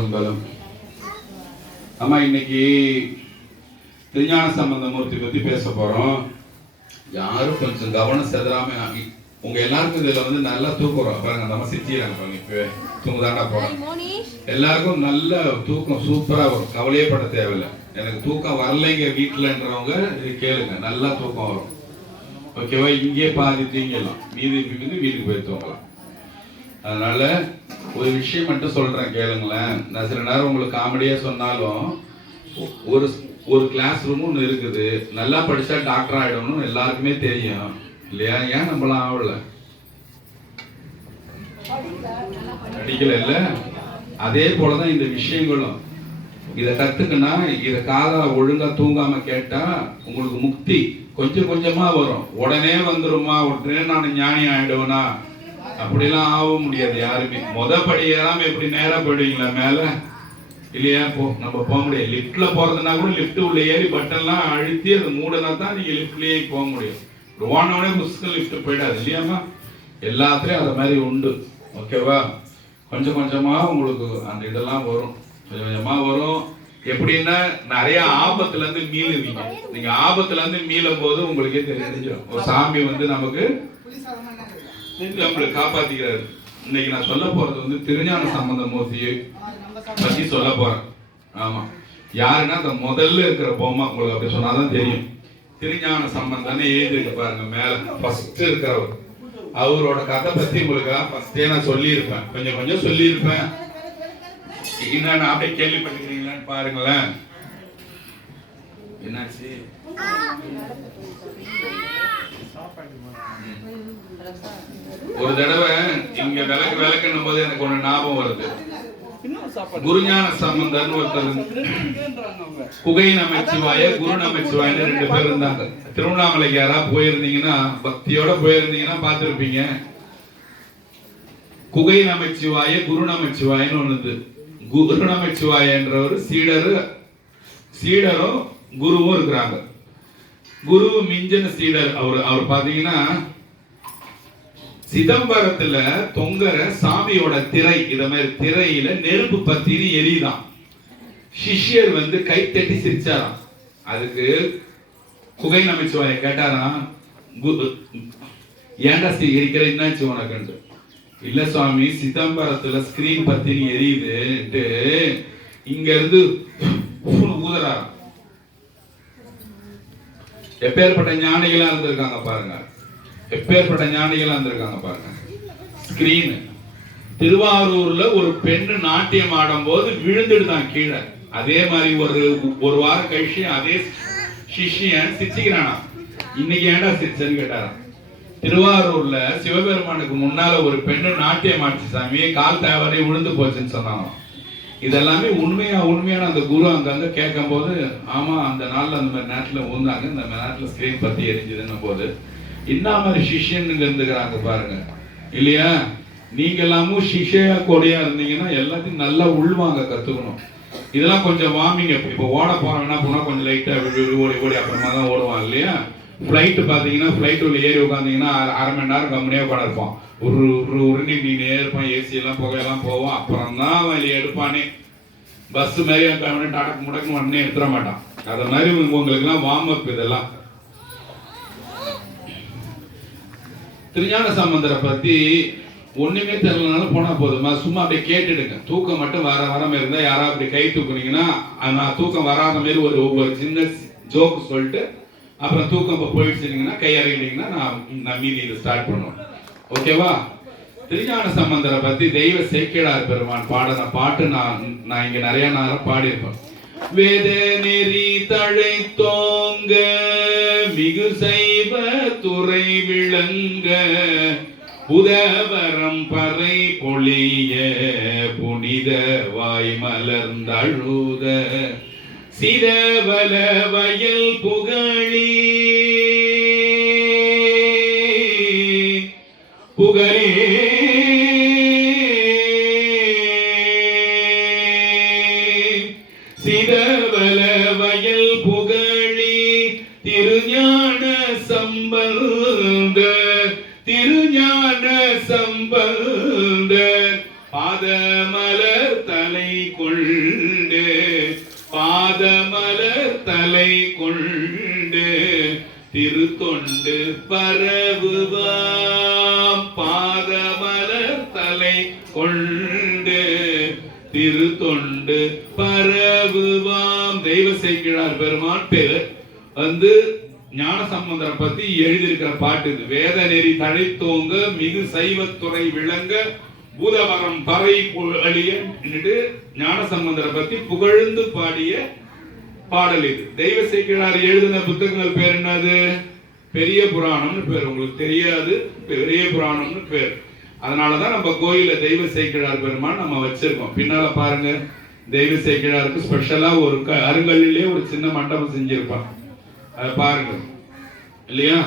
திருச்சிற்றம்பலம். ஆமா, இன்னைக்கு திருஞான சம்பந்தமூர்த்தி பத்தி பேச போறோம். யாரும் கொஞ்சம் கவனம் செதறாம, உங்க எல்லாருக்கும் இதுல வந்து நல்லா தூக்கம் வரும். பாருங்க, நம்ம சித்திராங்க பாருங்க, இப்பவே தூங்குதாண்டா போறோம். எல்லாருக்கும் நல்ல தூக்கம் சூப்பரா வரும், கவலையே பட தேவையில்லை. எனக்கு தூக்கம் வரலைங்க வீட்டுலன்றவங்க இது கேளுங்க, நல்லா தூக்கம் வரும். ஓகேவா? இங்கே பாதி தூங்கலாம், மீதி வீட்டுக்கு போய் தூங்கலாம். அதனால ஒரு விஷயம் மட்டும் சொல்றேன், கேளுங்களேன். நான் சில நேரம் உங்களுக்கு காமெடியா சொன்னாலும், ஒரு கிளாஸ் ரூம் ஒன்று இருக்குது. நல்லா படிச்சா டாக்டர் ஆயிடணும்னு எல்லாருக்குமே தெரியும் இல்லையா? ஏன் நம்மளாம் ஆகல? படிக்கல இல்ல? அதே போலதான் இந்த விஷயங்களும். இதை கத்துக்குன்னா, இதை காதா ஒழுங்கா தூங்காம கேட்டா உங்களுக்கு முக்தி கொஞ்சம் கொஞ்சமா வரும். உடனே வந்துருமா, உடனே நான் ஞானி ஆயிடுவேனா? அப்படிலாம் ஆக முடியாது யாருமே. படி ஏறாம எப்படி நேரா போயிடுவீங்களா மேல? இல்லையா? நம்ம போக முடியாது. லிப்ட்ல போறதுன்னா கூட லிப்ட் உள்ள ஏறி பட்டன்லாம் அழுத்தி அதை மூடனா தான் நீங்க லிப்ட்லயே போக முடியும். ஓனோடனே புஸ்தகம் லிப்ட் போயிடாது இல்லையாமா? எல்லாத்துலயும் அது மாதிரி உண்டு. ஓகேவா? கொஞ்சம் கொஞ்சமா உங்களுக்கு அந்த இதெல்லாம் வரும், கொஞ்சம் கொஞ்சமா வரும். எப்படின்னா, நிறைய ஆபத்துல இருந்து மீளுவீங்க. நீங்க ஆபத்துல இருந்து மீளும் போது உங்களுக்கே தெரிஞ்சிடும், ஒரு சாமி வந்து நமக்கு நம்மளை காப்பாத்திக்கிறாரு. இன்னைக்கு நான் சொல்ல போறது வந்து திருஞான சம்பந்தமூர்த்தியை பத்தி சொல்ல போறேன். ஆமா, யாருன்னா அந்த முதல்ல இருக்கிற பொம்மை, உங்களுக்கு அப்படி சொன்னாதான் தெரியும். திருஞான சம்பந்தம் எழுதிருக்கு பாருங்க மேல, ஃபர்ஸ்ட் இருக்கிறவர். அவரோட கதை பத்தி உங்களுக்கு ஃபர்ஸ்டே நான் சொல்லியிருப்பேன், கொஞ்சம் கொஞ்சம் சொல்லியிருப்பேன். என்னன்னு அப்படியே கேள்விப்பட்டிருக்கீங்களான்னு பாருங்களேன். என்னாச்சு? ஒரு தடவை இங்க விளக்குன்னும் போது எனக்கு ஒண்ணு ஞாபகம் வருது. குருஞான சம்பந்தர்னு ஒருத்தர், குகை நமச்சிவாய, குரு நமச்சிவாயன்னு 2 பேர் இருந்தாங்க. திருவண்ணாமலைக்கு யாராவது போயிருந்தீங்கன்னா, பக்தியோட போயிருந்தீங்கன்னா பார்த்திருப்பீங்க. குகை நமச்சிவாய, குரு நமச்சிவாயன்னு ஒண்ணுது. குரு நமச்சிவாயன்றவர் சீடரும் குருவும் இருக்கிறாங்க. குரு மிஞ்சன சீடர் அவர் பாத்தீங்கன்னா, சிதம்பரத்துல தொங்கற சாமியோட திரை, இத மாதிரி திரையில நெருப்பு பத்தினி எரியுதான். சிஷ்யர் வந்து கை தட்டி சிரிச்சாராம். அதுக்கு குகை நமச்சிவாய கேட்டாராம், ஏண்டா எரிக்கிற, என்னாச்சு உனக்கு? இல்ல சுவாமி, சிதம்பரத்துல ஸ்கிரீன் பத்தினி எரியுதுன்ட்டு இங்க இருந்து ஊதறாராம். எப்பேற்பட்ட ஞானிகளா இருந்திருக்காங்க பாருங்க, எப்பேற்பட்ட ஞானிகளா இருந்திருக்காங்க பாருங்க. ஸ்கிரீன். திருவாரூர்ல ஒரு பெண்ணு நாட்டியம் ஆடும் போது விழுந்துடுதான் கீழே. அதே மாதிரி ஒரு வாரம் கழிச்சு அதே சிஷ்யன் சிரிச்சுக்கிறானா. இன்னைக்கு ஏண்டா சிரிச்சன்னு கேட்டாராம். திருவாரூர்ல சிவபெருமானுக்கு முன்னால ஒரு பெண்ணு நாட்டியம் ஆடிச்சு சாமி, கால் தேவரை விழுந்து போச்சுன்னு சொன்னாங்க. இதெல்லாமே உண்மையான அந்த குரு அங்கங்க கேட்கும் போது, ஆமா அந்த நாள்ல அந்த மாதிரி நேரத்துல ஊந்தாங்க, இந்த நேரத்துல ஸ்கிரீன் பத்தி எரிஞ்சுதுன்னும் போது என்ன மாதிரி சிஷ்யனுங்க இருந்துக்கிறாங்க பாருங்க இல்லையா? நீங்க எல்லாமும் சிஷ்யா கொடையா இருந்தீங்கன்னா எல்லாத்தையும் நல்லா உள்வாங்க கத்துக்கணும். இதெல்லாம் கொஞ்சம் வாமிங்க. இப்ப ஓட போறோம்னா போனா கொஞ்சம் லைட்டா ஓடி அப்புறமா தான் ஓடுவான் இல்லையா? பிளைட் பாத்தீங்கன்னா, பிளைட் உள்ள ஏறி உட்காந்தீங்கன்னா 1/2 மணி நேரம் கம்மியா உட்காந்து இருப்பான். ஒரு நீ நேர்ப்பான், ஏசி எல்லாம் புகையெல்லாம் போவோம், அப்புறம் தான் வெளியே எடுப்பானே. பஸ் மாதிரி டடக்கு முடக்கு உடனே எடுத்துட மாட்டான். அத மாதிரி உங்களுக்கு எல்லாம் வார்ம் அப். இதெல்லாம் திருஞான சம்பந்தரை பத்தி ஒண்ணுமே தெரியலனாலும் போனா போதுமா, சும்மா அப்படியே கேட்டுடுங்க. தூக்கம் மட்டும் வராம இருந்தா யாராவது அப்படி கை தூக்குனீங்கன்னா, நான் தூக்கம் வராத மாதிரி ஒரு சின்ன ஜோக் சொல்லிட்டு அப்புறம் தூக்கம் போயிடுச்சுங்கன்னா கை அறிவிட்டீங்கன்னா நான் மீதி இதை ஸ்டார்ட் பண்ணுவோம். ஓகேவா? திருஞான சம்பந்தரை பத்தி தெய்வ சேக்கிழார் பெருமான் பாடின பாட்டு நான் இங்க நிறைய நேரம் பாடியிருப்பேன். வேத நெறி தழைத்தோங்க, மிகு சைவ துறை விளங்க, புதவரம் பறை பொழிய, புனித வாய் மலர்ந்தழுத, சிதவல வயல் புகழி சிதவல வயல் புகழி, திருஞான சம்பந்த பாதமலர் தலை கொண்டு பாதமலர் தலை கொண்டு திருத்தொண்டு பரவுவாம். பாதமலர் தலை கொண்டு திருத்தொண்டு பரவுவாம். தெய்வ சேக்கிழார் பெருமான் பேர் வந்து ஞானசம்பந்தரை பத்தி எழுதியிருக்கிற பாட்டு இது. வேத நெறி தழைத்தோங்க மிகு சைவத்துறை விளங்க பூதவரம் பறை அழிய ஞானசம்பந்தரை பத்தி புகழ்ந்து பாடிய பாடல் இது. தெய்வ சேக்கிழார் எழுதின புத்தகங்கள் பேர் என்னது? பெரிய புராணம்னு பேர். உங்களுக்கு தெரியாது, பெரிய புராணம்னு பேர். அதனாலதான் நம்ம கோயில தெய்வ சேக்கிழார் பெருமான் நம்ம வச்சிருக்கோம். பின்னால பாருங்க, தெய்வ சேக்கிழாருக்கு ஸ்பெஷலா ஒரு அருங்கல்லிலே ஒரு சின்ன மண்டபம் செஞ்சிருப்பான். அதை பாருங்க இல்லையா?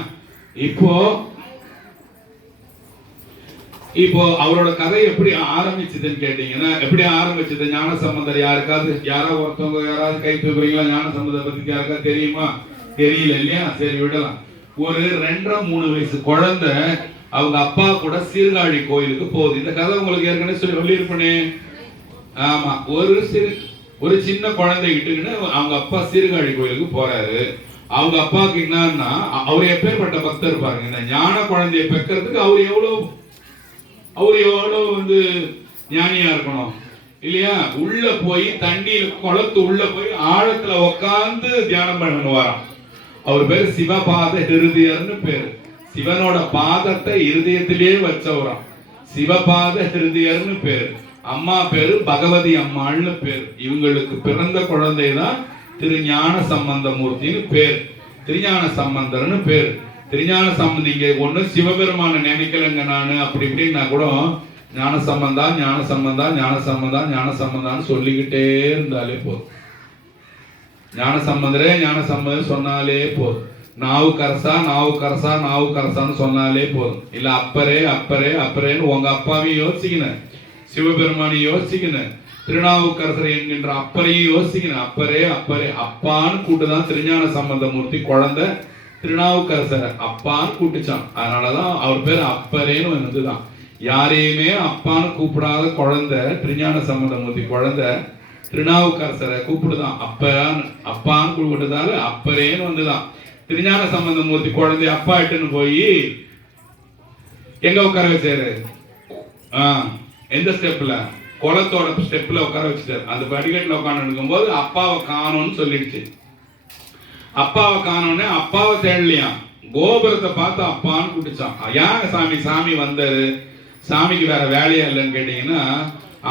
இப்போ அவரோட கதை எப்படி ஆரம்பிச்சதுன்னு கேட்டீங்கன்னா, எப்படி ஆரம்பிச்சது? ஞானசம்பந்தர் யாராவது கை தூக்குறீங்களா? ஞானசம்பந்தர் பத்தி யாருக்காவது தெரியுமா? தெரியல இல்லையா? சரி, விடலாம். ஒரு 2-3 வயசு குழந்தை அவங்க அப்பா கூட சீர்காழி கோயிலுக்கு போகுது. இந்த கதை உங்களுக்கு ஏற்கனவே சொல்லியிருப்பேனே. ஆமா, ஒரு சின்ன குழந்தை கிட்டுன்னு அவங்க அப்பா சீர்காழி கோயிலுக்கு போறாரு. அவங்க அப்பாவுக்கு என்னன்னா, அவர் எப்பேற்பட்ட பக்தர் பாருங்க. இந்த ஞான குழந்தைய பெக்கிறதுக்கு அவர் எவ்வளவு வந்து ஞானியா இருக்கணும் இல்லையா? உள்ள போய் தண்ணியில குளத்து உள்ள போய் ஆழத்துல உட்கார்ந்து தியானம் பண்ணுவாராம். அவர் பேரு சிவபாத ஹிருதயர்னு பேரு. சிவனோட பாதத்தை இருதயத்திலேயே வச்சவராம். சிவபாத ஹிருதயர்னு பேரு. அம்மா பேரு பகவதி அம்மாள்னு பேரு. இவங்களுக்கு பிறந்த குழந்தைதான் திருஞான சம்பந்தமூர்த்தின்னு பேர். திருஞான சம்பந்தர்னு பேர். திருஞான சம்பந்தம் நீங்க ஒண்ணு சிவபெருமான நினைக்கலங்க நானு அப்படி இப்படின்னா கூட ஞான சம்பந்தா ஞான சம்பந்தா ஞான சம்பந்தா ஞான சம்பந்தான்னு சொல்லிக்கிட்டே இருந்தாலே போதும். ஞான சம்பந்தரே ஞான சம்பந்தர் சொன்னாலே போதும். நாவுக்கரசா நாவுக்கரசா நாவுக்கரசான்னு சொன்னாலே போதும். இல்ல அப்பரே அப்பரே அப்பரேன்னு உங்க அப்பாவையும் யோசிக்கணும், சிவபெருமானையும் யோசிக்கணும், திருநாவுக்கரசர் என்கின்ற அப்பரையும் யோசிக்கணும். அப்பரே அப்பரே அப்பான்னு கூட்டுதான் திருஞான சம்பந்தமூர்த்தி குழந்தை திருநாவுக்கரசர் அப்பான்னு கூட்டுச்சான். அதனாலதான் அவர் பேர் அப்பரேன்னு வந்துதான். யாரையுமே அப்பான்னு கூப்பிடாத குழந்தை திருஞான சம்பந்தமூர்த்தி குழந்தை திருநாவுக்கரசரை கூப்பிடுதான் அப்பான்னு கூப்பிட்டதால அப்பரேன்னு வந்துதான். திருஞான சம்பந்தமூர்த்தி குழந்தை அப்பா இட்டுன்னு போய் எங்க உட்கார வச்சாரு? எந்த ஸ்டெப்ல? குளத்தோட ஸ்டெப்ல உட்கார வச்சுட்டாரு. அந்த படிக்கட்டுல உட்காந்து இருக்கும் போது அப்பாவை காணோம்னு சொல்லிடுச்சு. அப்பாவை காணோன்னு அப்பாவை தேடலையா, கோபுரத்தை பார்த்து அப்பான்னு கூப்பிட்டுச்சான். ஏன் சாமி வந்தாரு? சாமிக்கு வேற வேலையா இல்லைன்னு கேட்டீங்கன்னா,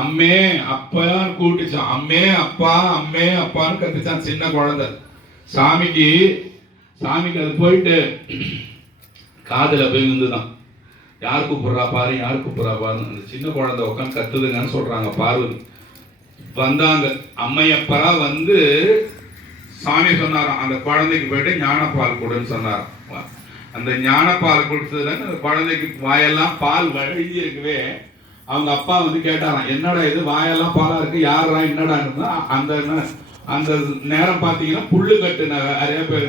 அம்மே அப்பான்னு கூப்பிட்டுச்சான். அம்மே அப்பா அம்மே அப்பான்னு கத்துச்சான் சின்ன குழந்தை. சாமிக்கு அது போயிட்டு காதுல போய் வந்துதான், யார் கூப்பிடுறா பாரு, யார் கூப்பிடுறா பாருன்னு அந்த சின்ன குழந்தை உட்காந்து கத்துதுங்கன்னு சொல்றாங்க. பார்வதி வந்தாங்க. அம்மையப்பரா வந்து சாமி சொன்னாராம், அந்த குழந்தைக்கு போயிட்டு ஞானப்பால் கொடுன்னு சொன்னாராம். அந்த ஞானப்பால் கொடுத்ததுல அந்த குழந்தைக்கு வாயெல்லாம் பால் வழங்கி இருக்கவே அவங்க அப்பா வந்து கேட்டாராம், என்னடா இது வாயெல்லாம் பாலா இருக்கு, யாரா என்னடா இருந்தா அந்த நேரம் பாத்தீங்கன்னா புல்லு கட்டு நிறைய பேர்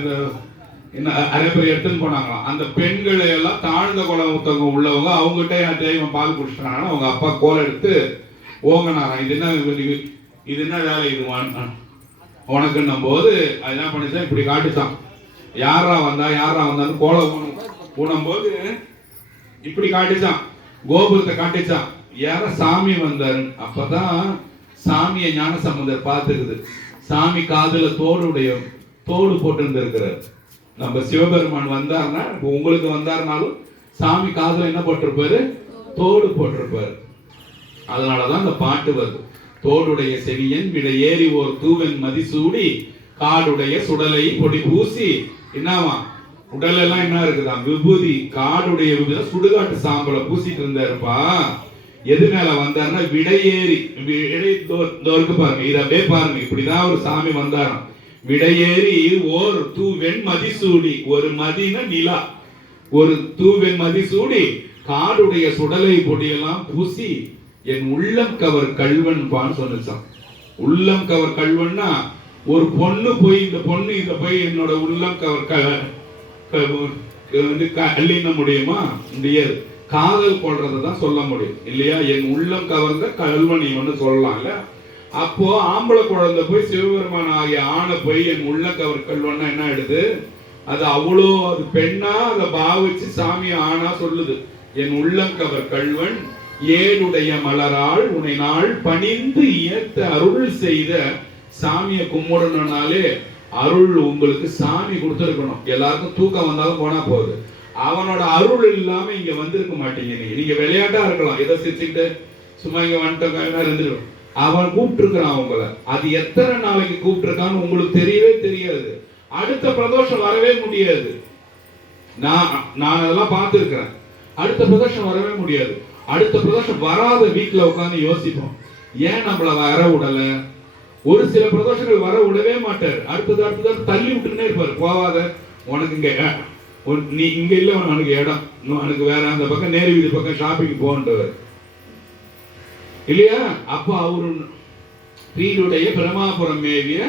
எடுத்துன்னு போனாங்களாம். அந்த பெண்களை எல்லாம் தாழ்ந்த குலத்தவங்க உள்ளவங்க அவங்ககிட்ட என் தெய்வம் பால் குடிச்சிட்டாங்கன்னா அவங்க அப்பா கோல் எடுத்து ஓங்கினாராம். இது என்ன வேலை இது உனக்குன்னும் போது அது என்ன பண்ணிச்சான், இப்படி காட்டுச்சான். யாரா வந்தான்னு கோலை ஊனும் போது இப்படி காட்டுச்சான், கோபுரத்தை காட்டுச்சான். யார சாமி வந்தாரு. அப்பதான் சாமியை ஞான சம்பந்தர் பார்த்துக்குது. சாமி காதுல தோடு போட்டு இருந்திருக்கிறார். நம்ம சிவபெருமான் வந்தார்னா, உங்களுக்கு வந்தாருனாலும் சாமி காதுல என்ன போட்டிருப்பாரு? தோடு போட்டிருப்பாரு. அதனாலதான் இந்த பாட்டு வருது. தோடுடைய செவியன் விட ஏறி ஓர் தூவன் மதிசூடி காடுடைய சுடலை பொடி பூசி. என்னவா உடல் எல்லாம் என்ன இருக்குதான்? விபூதி. காடுடைய விபூதி சுடுகாட்டு சாம்பலை பூசிட்டு இருந்தாருப்பா. எது மேல வந்தாருன்னா விடையேறி. விடை பாருங்க, இத அப்படியே பாருங்க. இப்படிதான் ஒரு சாமி வந்தாராம். விடையேறி ஓர் தூவெண் மதிசூடி. ஒரு மதின நிலா, ஒரு தூவெண் மதிசூடி காடுடைய சுடலை பொடியெல்லாம் பூசி என் உள்ளம் கவர் கல்வன் பான்னு சொன்னான். உள்ளம் கவர் கல்வன்னா ஒரு பொண்ணு போய் இந்த போய் என்னோட உள்ளம் கவர் அள்ளின முடியுமா? முடியாது. காதல் கொள்றதான் சொல்ல முடியும் இல்லையா? என் உள்ளம் கவர்ந்த கல்வன் இவன்னு சொல்லலாம்ல. அப்போ ஆம்பளை குழந்தை போய் சிவபெருமான் ஆகிய ஆணை போய் என் உள்ள கவர் கல்வன்னா என்ன ஆயிடுது, அது அவ்வளோ அது பெண்ணா அதை பாவிச்சு சாமி ஆனா சொல்லுது, என் உள்ளங்கவர் கல்வன் ஏழுடைய மலரால் உன்னை நாள் பணிந்து ஏத்த அருள் செய்த சாமியை கும்பிடணும்னாலே அருள் உங்களுக்கு சாமி கொடுத்துருக்கணும். எல்லாருக்கும் தூக்கம் வந்தாலும் போனா போகுது, அவனோட அருள் இல்லாம இங்க வந்திருக்க மாட்டீங்க. நீங்க விளையாட்டா இருக்கலாம், எதை சிரிச்சுக்கிட்டு சும்மா இங்க வந்துட்டு இருந்துடும். அவன் கூப்பிட்டு இருக்கிறான் உங்களை, அது எத்தனை நாளைக்கு கூப்பிட்டு இருக்கான்னு உங்களுக்கு தெரியவே தெரியாது. அடுத்த பிரதோஷம் வரவே முடியாது. நான் அதெல்லாம் பார்த்துருக்கிறேன். அடுத்த பிரதோஷம் வரவே முடியாது. அடுத்த பிரதோஷம் வராத வீட்டுல உட்காந்து யோசிப்போம், ஏன் நம்மள வர விடல. ஒரு சில பிரதோஷங்கள் வர விடவே மாட்டார், அடுத்தது தள்ளி விட்டுன்னே இருப்பாரு. போவாத, உனக்கு இங்க நீ இங்க இல்ல, உனக்கு இடம், உனக்கு வேற அந்த பக்கம் நேரு வீதி பக்கம் ஷாப்பிங் போன்றவர் இல்லையா. அப்ப அவரு பீருடைய பிரமாபுரம் மேவிய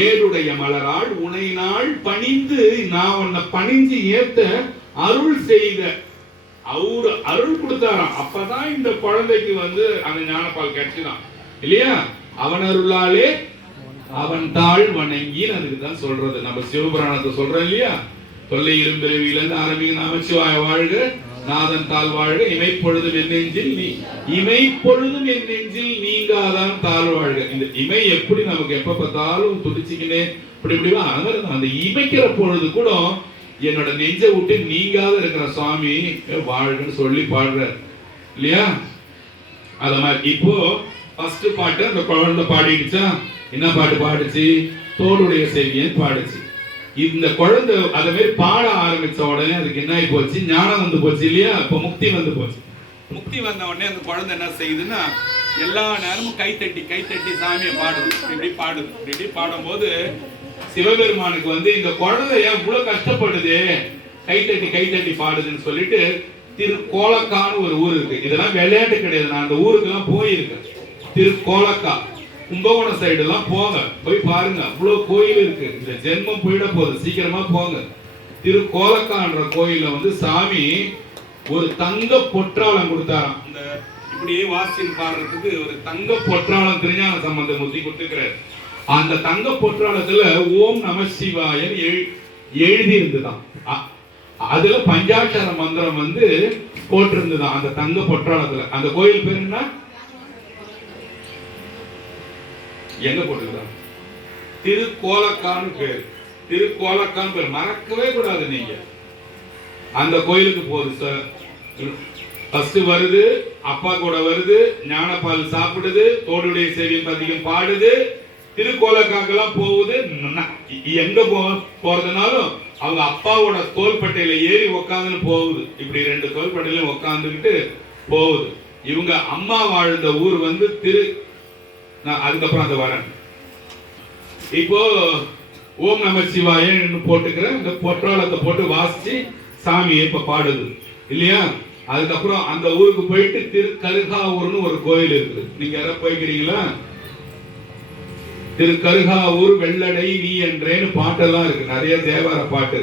ஏழுடைய மலரால் உனை நாள் பணிந்து, நான் உன்னை பணிஞ்சு ஏத்த அருள் செய்த, அவரு அருள் கொடுத்தாராம். அப்பதான் இந்த குழந்தைக்கு வந்து அந்த ஞானப்பால் கிடைச்சுதான் இல்லையா. அவன் அருளாலே அவன் தாழ் வணங்கி, அதுக்கு தான் சொல்றது. நம்ம சிவபுராணத்தை சொல்றோம் இல்லையா, தொல்லை இரும்பிறவியில இருந்து ஆரம்பிக்க நமச்சிவாய வாழ்க நாதன் தாழ் வாழ்க இமைப்பொழுதும் என் நெஞ்சில் நீ, இமைப்பொழுதும் என் நெஞ்சில் நீங்காதான் தாழ் வாழ்க. இந்த இமை எப்படி நமக்கு எப்ப பார்த்தாலும் துடிச்சுக்கினே இப்படி அந்த இமைக்கிற பொழுது கூட என்னோட நெஞ்சை விட்டு நீங்காத இருக்கிற சுவாமி வாழ்கன்னு சொல்லி பாடுற இல்லையா. அத மாதிரி இப்போ ஃபர்ஸ்ட் பாட்டு அந்த குழந்தை பாடிடுச்சா, என்ன பாட்டு பாடுச்சு, தோளுடைய செய்தியன்னு பாடுச்சு. இந்த குழந்தை அதை மாதிரி பாட ஆரம்பிச்ச உடனே அதுக்கு என்ன ஆகி போச்சு, ஞானம் வந்து போச்சு இல்லையா. இப்ப முக்தி வந்து போச்சு. முக்தி வந்த உடனே அந்த குழந்தை என்ன செய்யுதுன்னா, எல்லா நேரமும் கை தட்டி சாமியை பாடுது. இப்படி பாடும்போது சிவபெருமானுக்கு வந்து இந்த குழந்தை இவ்வளவு கஷ்டப்படுது, கை தட்டி பாடுதுன்னு சொல்லிட்டு திருக்கோலக்கான்னு ஒரு ஊர் இருக்கு. இதெல்லாம் விளையாட்டு கிடையாது, நான் அந்த ஊருக்கு எல்லாம் போயிருக்கேன். திருக்கோலக்கா கும்பகோணம் சைடு எல்லாம் போய் பாருங்க, அவ்வளவு கோயில் இருக்கு. இந்த ஜென்மம் போயிட போகுது, சீக்கிரமா போங்க. திருக்கோலக்கான்ற கோயில்ல வந்து சாமி ஒரு தங்க பொற்றாளம் கொடுத்தாராம். இந்த இப்படியே வாசின்னு பாடுறதுக்கு ஒரு தங்க பொற்றாளம் திருஞான சம்பந்தமூர்த்தி கொடுத்துக்கிறார். அந்த தங்க பொற்றாளத்துல ஓம் நம சிவாய எழுதி இருந்துதான். அதுல பஞ்சாட்சர மந்திரம் வந்து போட்டிருந்துதான் அந்த தங்க பொற்றாளத்துல. அந்த கோயில் பேர் என்ன, எங்க போட்டுருக்காங்க, திருக்கோலக்கான்னு பேர். திருக்கோலக்கான்னு பேர் மறக்கவே கூடாது நீங்க. அந்த கோயிலுக்கு போகுது சார், ஃபர்ஸ்ட் வருது, அப்பா கூட வருது, ஞானப்பால் சாப்பிடுது, தோடுடைய சேவையும் அதிகம் பாடுது, திருக்கோலக்காக்கெல்லாம் போகுது. எங்க போறதுனாலும் அவங்க அப்பாவோட தோள்பட்டையில ஏறி உக்காந்துன்னு போகுது. இப்படி 2 தோள்பட்டையில உக்காந்துக்கிட்டு போகுது. இவங்க அம்மா வாழ்ந்த ஊர் வந்து அதுக்கப்புறம் அந்த வரேன். இப்போ ஓம் நம சிவாய போட்டுக்கிற இந்த பொற்றாளத்தை போட்டு வாசிச்சு சாமியை இப்ப பாடுது இல்லையா. அதுக்கப்புறம் அந்த ஊருக்கு போயிட்டு திருக்கருகாவூர்னு ஒரு கோயில் இருக்குது. நீங்க யாராவது போய்க்கிறீங்களா? திருக்கருகாவூர் வெள்ளடை நீ என்றேன்னு பாட்டெல்லாம் இருக்கு, நிறைய தேவார பாட்டு.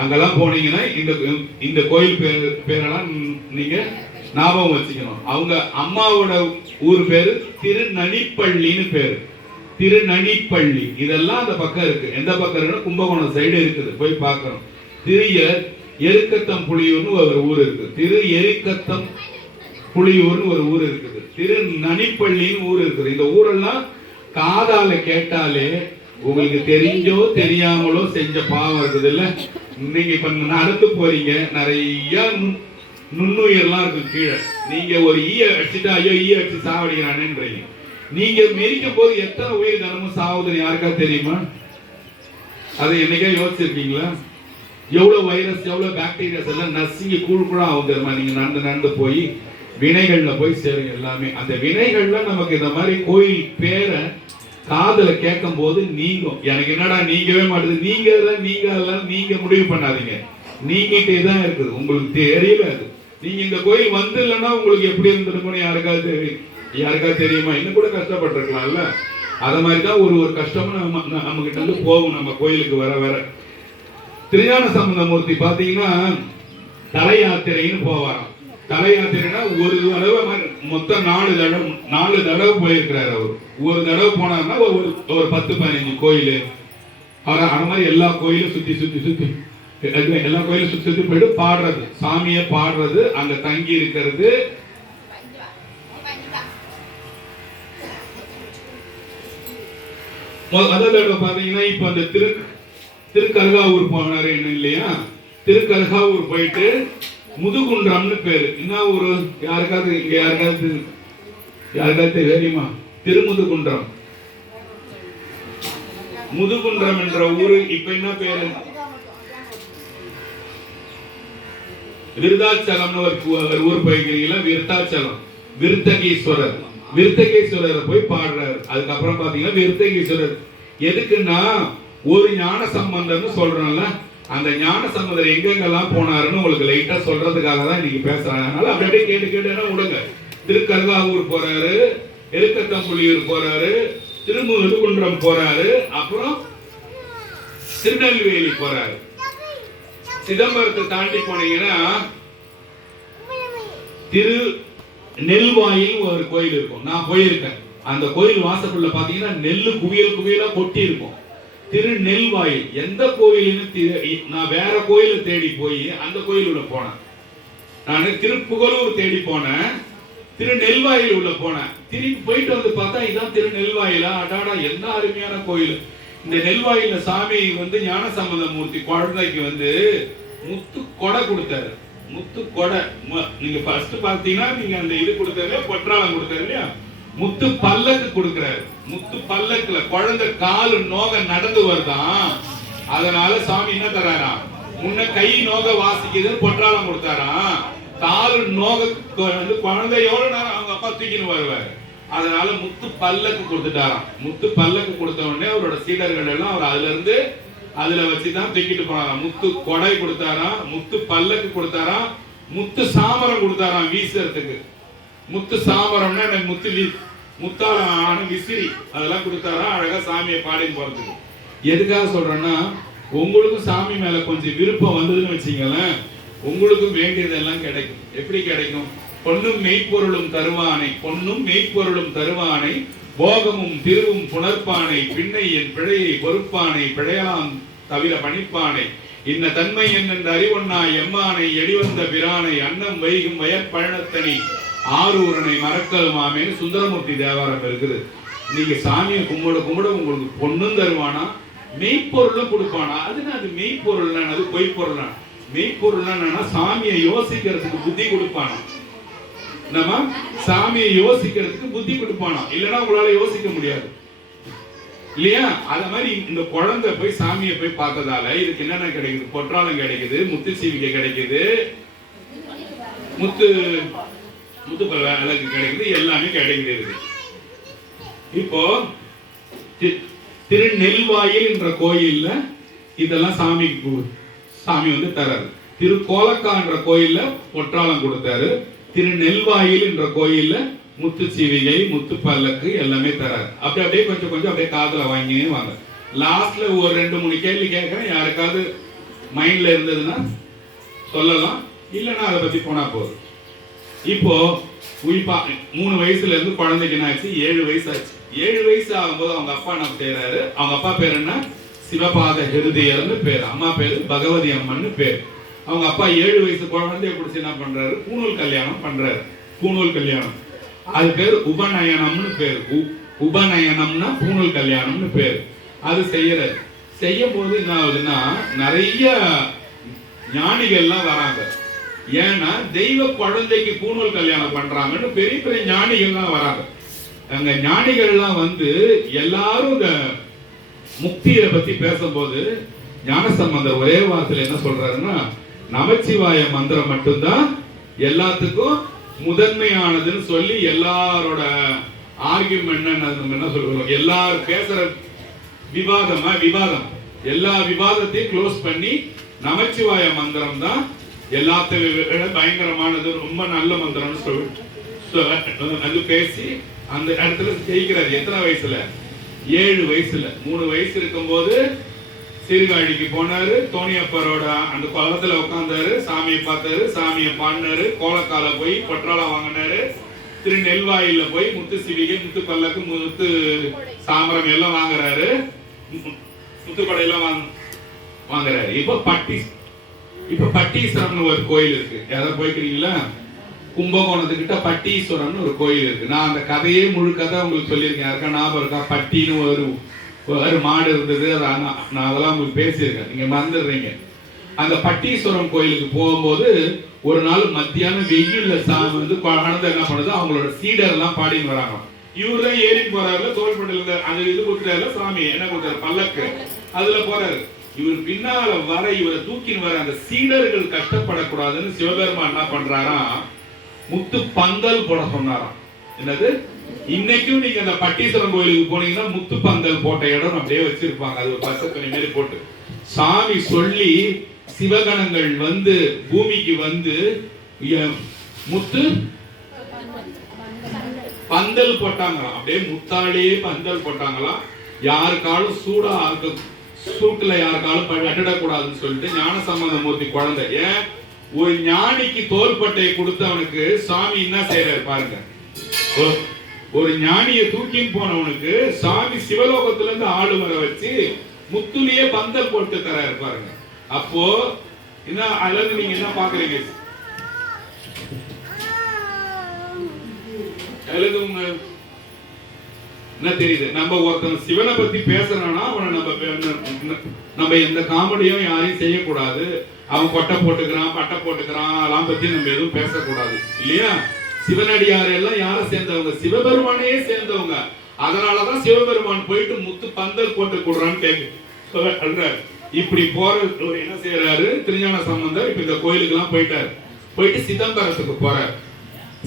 அங்கெல்லாம் போனீங்கன்னா இந்த கோயில் பேரெல்லாம் நீங்க ஞாபகம் வச்சுக்கணும். அவங்க அம்மாவோட ஊர் பேரு திருநனிப்பள்ளின்னு பேரு. திருநனிப்பள்ளி இதெல்லாம் அந்த பக்கம் இருக்கு. எந்த பக்கம் இருக்குன்னா கும்பகோணம் சைடு இருக்குது, போய் பார்க்கணும். எருக்கத்தம் புலியூர்னு ஒரு ஊர் இருக்கு. திரு எருக்கத்தம் புலியூர்னு ஒரு ஊர் இருக்குது. திருநனிப்பள்ளின்னு ஊர் இருக்குது. இந்த ஊரெல்லாம் காதால கேட்டாலே உங்களுக்கு தெரிஞ்சோ தெரியாமலோ செஞ்ச பாவம் இருக்குது இல்ல. நீங்க இப்ப நடந்து போறீங்க, நிறைய நுண்ணுயிரெல்லாம் இருக்கு கீழே. நீங்க ஒரு ஈய அடிச்சுட்டா ஐயோ ஈய அடிச்சு சாவடிக்கிறானேன்றீங்க. நீங்க மெரிக்கும் போது எத்தனை உயிர் தினமும் சாவுதுன்னு யாருக்கா தெரியுமா? அதை என்னைக்கா யோசிச்சிருக்கீங்களா? எவ்வளவு வைரஸ் எவ்வளவு பாக்டீரியாஸ் எல்லாம் நசுங்கி கூழ்குழா ஆகுது. நீங்க நடந்து போய் வினைகள்ல போய் சேருங்க எல்லாமே. அந்த வினைகள்ல நமக்கு இந்த மாதிரி கோயில் பேரை காதல கேட்கும் போது நீங்கும். எனக்கு என்னடா நீங்கவே மாட்டுது, நீங்க முடிவு பண்ணாதீங்க, நீங்கிட்டே தான் இருக்குது. உங்களுக்கு தெரியல அது. நீங்க இந்த கோயில் வந்து இல்லைன்னா உங்களுக்கு எப்படி இருந்திருக்கும்னு யாருக்காவது தெரியுமா? இன்னும் கூட கஷ்டப்பட்டிருக்கலாம்ல. அத மாதிரிதான் ஒரு கஷ்டமும் நம்ம கிட்ட இருந்து போகும். நம்ம கோயிலுக்கு வர திருஞான சம்பந்தமூர்த்தி பாத்தீங்கன்னா தல யாத்திரைன்னு போவாராம். தல யாத்திரைனா ஒரு தடவை மொத்தம் 4 தடவை போயிருக்கிறாரு அவர். ஒரு தடவை போனாருன்னா ஒரு 10-15 கோயில் அவர் அந்த மாதிரி எல்லா கோயிலும் சுத்தி எல்லா கோயிலும் சுத்தி போயிட்டு பாடுறது, சாமியை பாடுறது, அங்க தங்கி இருக்கிறது. அதாவது பாத்தீங்கன்னா இப்ப அந்த திருக்கருகாவூர் போனாரு என்ன இல்லையா, திருக்கருகாவூர் போயிட்டு முதுகுன்றம்னு பேரு. என்ன ஒரு யாருக்காவது தெரியுமா? திருமுதுகுன்றம். முதுகுன்றம் என்ற ஊரு இப்ப என்ன பேரு? விருத்தாச்சலம்னு ஒரு ஊர் போய்க்கிறீங்களா? விருத்தாச்சலம், விருத்தகீஸ்வரர். விருத்தகீஸ்வரரை போய் பாடுறாரு. அதுக்கப்புறம் பாத்தீங்கன்னா விருத்தகீஸ்வரர் எதுக்குன்னா ஒரு ஞான சம்பந்தம்னு சொல்றோம்ல, அந்த ஞான சம்பந்தர் எங்கெங்கெல்லாம் போனாருன்னு உங்களுக்கு லைட்டா சொல்றதுக்காக தான் இன்னைக்கு பேசுறாங்க. அதனால அப்படியே கேட்டு விடுங்க. திருக்கருகாவூர் போறாரு, எருக்கத்தம்புலியூர் போறாரு, திருமுதுகுன்றம் போறாரு, அப்புறம் திருநெல்வேலி போறாரு. சிதம்பரத்தை தாண்டி போனீங்கன்னா திரு நெல்வாயில் ஒரு கோயில் இருக்கும். நான் போயிருக்கேன். அந்த கோயில் வாசக்குள்ள பாத்தீங்கன்னா நெல்லு குவியலா கொட்டி இருக்கும். திரு நெல்வாயில் எந்த கோயிலுன்னு நான் வேற கோயிலை தேடி போய் அந்த கோயில் உள்ள போனேன். நான் திருப்புகலூர் தேடி போனேன், திரு நெல்வாயில் உள்ள போனேன். திருப்பி போயிட்டு வந்து பார்த்தா இதான் திரு நெல்வாயிலா? அடாடா, என்ன அருமையான கோயில். இந்த நெல்வாயில சாமி ஞான சம்பந்த மூர்த்தி குழந்தைக்கு முத்து கொடை கொடுத்தாரு. முத்து கொடை நீங்க ஃபர்ஸ்ட் பாத்தீங்கன்னா நீங்க அந்த இது கொடுத்தாரு, பொற்றாளம் கொடுத்தாரு இல்லையா? முத்து பல்லக்கு கொடுக்கிறாரு. முத்து பல்லக்குல குழந்தை காலு நோக நடந்து வருதான். அதனால சாமி என்ன தராரா? முன்ன கை நோக வாசிக்குது, பொற்றாளம் கொடுத்தாராம். காலு நோக குழந்தையோட அவங்க அப்பா தூக்கின்னு வருவாரு. அதனால முத்து பல்லக்கு கொடுத்துட்டாராம். முத்து பல்லக்கு கொடுத்த உடனே அவரோட சீடர்கள் எல்லாம் அவர் அதுல வச்சுதான் தூக்கிட்டு போனாராம். முத்து கொடை கொடுத்தாராம், முத்து பல்லக்கு கொடுத்தாராம், முத்து சாமரம் கொடுத்தாராம் வீசுறதுக்கு. முத்து சாமரம்னா எனக்கு முத்தான விசிறி அதெல்லாம் கொடுத்தாரா அழகா சாமியை பாடின்னு போறதுக்கு. எதுக்காக சொல்றேன்னா, உங்களுக்கும் சாமி மேல கொஞ்சம் விருப்பம் வந்ததுன்னு வச்சீங்களேன், உங்களுக்கும் வேண்டியதெல்லாம் கிடைக்கும். எப்படி கிடைக்கும்? பொன்னும் மெய்ப்பொருளும் தருவானை, பொன்னும் மெய்ப்பொருளும் தருவானை, போகமும் திருவும் புணர்ப்பானை, பின்னை என் பிழையை பொறுப்பானை, பிழையலாம் தவிர பணிப்பானை, இன்ன தன்மை என்னென்ற அறிவொன்னாய் எம்மானை, எடிவந்த பிரானை, அன்னம் வைகும் வயற்பழனத்தனி, ஆரூரனை மறக்கல் மாமேன்னு சுந்தரமூர்த்தி தேவாரம் இருக்குது. நீங்க சாமியை கும்பிட உங்களுக்கு பொண்ணும் தருவானா, மெய்ப்பொருளும் கொடுப்பானா. அது மெய்ப்பொருள், அது பொய்ப்பொருள். மெய்ப்பொருள் சாமியை யோசிக்கிறதுக்கு புத்தி கொடுப்பானா. நம்ம சாமியை யோசிக்கிறதுக்கு புத்தி கொடுப்பானா, இல்லைன்னா உங்களால யோசிக்க முடியாது இல்லையா? அத மாதிரி இந்த குழந்தை போய் சாமியை போய் பார்த்ததால இதுக்கு என்னென்ன கிடைக்குது? பொற்றாளம் கிடைக்குது, முத்து சீவிகை கிடைக்குது, முத்து அழகு கிடைக்குது, எல்லாமே கிடைக்குது. இப்போ திருநெல்வாயில் என்ற கோயில்ல இதெல்லாம் சாமி தராரு. திருக்கோலக்கா என்ற கோயில்ல பொற்றாளம் கொடுத்தாரு. திருநெல்வாயில் என்ற கோயில்ல முத்து சீவிகை, முத்து பல்லக்கு எல்லாமே தராரு. அப்படியே கொஞ்சம் அப்படியே காதுல வாங்கினே வாங்க. லாஸ்ட்ல ஒரு 2-3 கேள்வி கேட்கிறேன். யாருக்காவது மைண்ட்ல இருந்ததுன்னா சொல்லலாம், இல்லைன்னா அதை பத்தி போனா போதும். இப்போ 3 வயசுல இருந்து குழந்தைக்கு என்ன ஆச்சு? 7 வயசு ஆச்சு. 7 வயசு ஆகும்போது அவங்க அப்பா என்ன செய்யறாரு? அவங்க அப்பா பேர் என்ன? சிவபாத ஹிருதயர்னு பேர், அம்மா பேரு பகவதி அம்மன் பேர். அவங்க அப்பா 7 வயசு குழந்தைய பிடிச்சி என்ன பண்றாரு? பூணூல் கல்யாணம் பண்றாரு. பூணூல் கல்யாணம், அது பேர் உபநயனம்னு பேர். உபநயனம்னா பூணூல் கல்யாணம்னு பேர். அது செய்யும் போது என்ன ஆகுதுன்னா, நிறைய ஞானிகள்லாம் வராங்க. ஏன்னா தெய்வ குழந்தைக்கு பூணூல் கல்யாணம் பண்றாங்கன்னு பெரிய பெரிய ஞானிகள்லாம் வராங்க. அங்க ஞானிகள்லாம் எல்லாரும் இந்த முக்தியை பத்தி பேசும்போது ஞானசம்பந்தர் ஒரே வார்த்தையில என்ன சொல்றாருன்னா, நமச்சிவாய மந்திரம் மட்டும்தான் எல்லாத்துக்கும் முதன்மையானதுன்னு சொல்லி எல்லாரோட ஆர்கியூமெண்ட் என்ன சொல்றோம், எல்லாரும் பேசுற விவாதம் எல்லா விவாதத்தையும் க்ளோஸ் பண்ணி நமச்சிவாய மந்திரம் தான் எல்லாத்தையும் பயங்கரமானது, ரொம்ப நல்ல மந்திரம்னு சொல்லி பேசி அந்த இடத்துல ஜெயிக்கிறாரு. எத்தனை வயசுல? 7 வயசுல. 3 வயசு இருக்கும்போது சீர்காழிக்கு போனாரு. தோணியப்பரோட அந்த குளத்துல உட்கார்ந்தாரு, சாமியை பார்த்தாரு, சாமியை பாடினாரு. கோலக்கால போய் பற்றாலம் வாங்கினாரு. திருநெல்வாயில போய் முத்து சிவிகை, முத்து பல்லக்கு, முத்து சாமரம் எல்லாம் வாங்குறாரு. முத்து கொடையெல்லாம் வாங்குறாரு. இப்ப பட்டீஸ்வரம்னு ஒரு கோயில் இருக்கு. யாராவது போய்க்கிறீங்களா? கும்பகோணத்துக்கிட்ட பட்டீஸ்வரம்னு ஒரு கோயில் இருக்கு. நான் அந்த கதையே முழு கதை உங்களுக்கு சொல்லியிருக்கேன். யாருக்கா ஞாபகம் இருக்கா? பட்டின்னு ஒரு மாடு இருந்தது. நான் அதெல்லாம் உங்களுக்கு பேசியிருக்கேன். நீங்க மறந்துடுறீங்க. அந்த பட்டீஸ்வரம் கோயிலுக்கு போகும்போது ஒரு நாள் மத்தியானம் வெயில்ல சாமி வந்து குழந்தை என்ன பண்ணுது, அவங்களோட சீடர் எல்லாம் பாடின்னு வராங்க. இவருதான் ஏறி போறாரு. தோல்பட்டில அந்த இது கொடுக்குறாரு. சாமி என்ன கொடுத்தாரு? பல்லக்கு. அதுல போறாரு. இவர் பின்னால வர, இவரை தூக்கின்னு வர அந்த சீடர்கள் கஷ்டப்படக்கூடாதுன்னு சிவபெருமான் என்ன பண்றாரா, முத்து பந்தல் போட சொன்னாராம். என்னது? இன்னைக்கும் நீங்க அந்த பட்டீஸ்வரம் கோயிலுக்கு போனீங்கன்னா முத்து பந்தல் போட்ட இடம் அப்படியே வச்சிருப்பாங்க. அது ஒரு பசத்தனி மாதிரி போட்டு சாமி சொல்லி சிவகணங்கள் வந்து பூமிக்கு வந்து முத்து பந்தல் போட்டாங்களாம். அப்படியே முத்தாலே பந்தல் போட்டாங்களாம். யாருக்காலும் சூட்டுல யாருக்காலும் அட்டிடக்கூடாதுன்னு சொல்லிட்டு ஞானசம்பந்த மூர்த்தி குழந்தை. ஏன்? ஒரு ஞானிக்கு தோள்பட்டையை கொடுத்தவனுக்கு சாமி என்ன செய்யறாரு பாருங்க. ஒரு ஞானியை தூக்கின்னு போனவனுக்கு சாமி சிவலோகத்துல இருந்து ஆளு வர வச்சு முத்துலயே பந்தல் போட்டு தராரு பாருங்க. அப்போ என்ன அல்லது நீங்க என்ன பாக்குறீங்க? அல்லது உங்க என்ன தெரியுது? நம்ம ஒருத்தன் சிவனை பத்தி பேசுறானா அவனை நம்ம எந்த காமெடியும் யாரையும் செய்யக்கூடாது. அவன் கொட்டை போட்டுக்கிறான், பட்டை போட்டுக்கிறான், அதெல்லாம் பத்தி நம்ம எதுவும் பேசக்கூடாது இல்லையா? சிவனடியார் எல்லாம் யார சேர்ந்தவங்க? சிவபெருமானையே சேர்ந்தவங்க. அதனாலதான் சிவபெருமான் போயிட்டு முத்து பந்தல் போட்டு கொடுறான்னு கேட்க. இப்படி போற என்ன செய்யறாரு திருஞான சம்பந்தர்? இப்ப இந்த கோயிலுக்கு எல்லாம் போயிட்டு சிதம்பரத்துக்கு போறார்.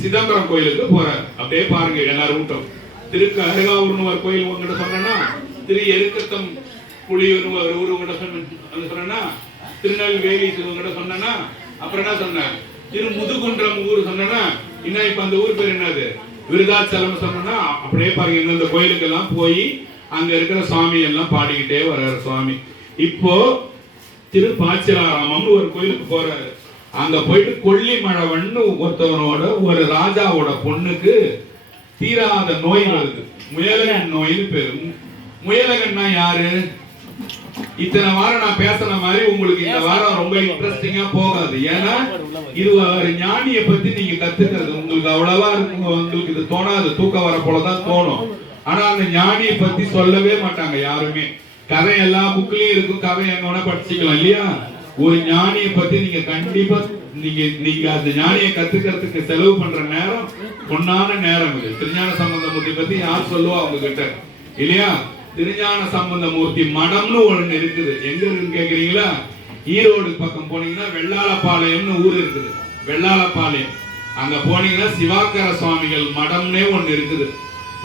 சிதம்பரம் கோயிலுக்கு போறார். அப்படியே பாருங்க எல்லாரும் கூட்டம். திருக்கு அருகாவூர்னு ஒரு கோயில் உங்ககிட்ட சொன்னா, திரு எருக்கத்தம் புலியூர்னு ஒரு ஊர் உங்ககிட்ட சொன்னா, திருநெல்வேலி உங்ககிட்ட சொன்னா, அப்புறம் என்ன சொன்ன, திரு முதுகுன்றம் ஊர் சொன்னா, இன்னும் இப்ப அந்த ஊர் பேர் என்னது? விருதாச்சலம் சொன்னா. அப்படியே பாருங்க இந்த கோயிலுக்கு எல்லாம் போய் அங்க இருக்கிற சுவாமி எல்லாம் பாடிக்கிட்டே வர்றாரு சுவாமி. இப்போ திரு பாச்சிராராமம் ஒரு கோயிலுக்கு போறாரு. அங்க போயிட்டு கொல்லிமழவன் ஒருத்தவனோட ஒரு ராஜாவோட பொண்ணுக்கு தீராத நோய் வருது. முயலகன் நோயின்னு பேரு. முயலகன்னா யாரு? இத்தனை வாரம் நான் பேசின மாதிரி உங்களுக்கு இந்த வாரம் ரொம்ப இன்ட்ரெஸ்டிங்கா போகாது. ஏன்னா இது ஒரு ஞானியை பத்தி நீங்க கத்துக்கிறது உங்களுக்கு அவ்வளவா இருக்கும். உங்களுக்கு இது தோணாது. தூக்கம் வர போலதான் தோணும். ஆனா அந்த ஞானியை பத்தி சொல்லவே மாட்டாங்க யாருமே. கதை எல்லா புக்லயும் இருக்கும். கதை எங்க படிச்சுக்கலாம் இல்லையா? ஒரு ஞானியை பத்தி நீங்க கண்டிப்பா நீங்க அந்த ஞானியை கத்துக்கிறதுக்கு செலவு பண்ற நேரம் பொன்னான நேரம் இது. திருஞான சம்பந்த மூர்த்தி பத்தி யார் சொல்லுவா அவங்க கிட்ட இல்லையா? திருஞான சம்பந்த மூர்த்தி மடம்னு ஒண்ணு இருக்குது. எங்க இருக்குன்னு கேக்குறீங்களா? ஈரோடு பக்கம் போனீங்கன்னா வெள்ளாளப்பாளையம்னு ஊர் இருக்குது. வெள்ளாளப்பாளையம் அங்க போனீங்கன்னா சிவாக்கர சுவாமிகள் மடம்னே ஒண்ணு இருக்குது.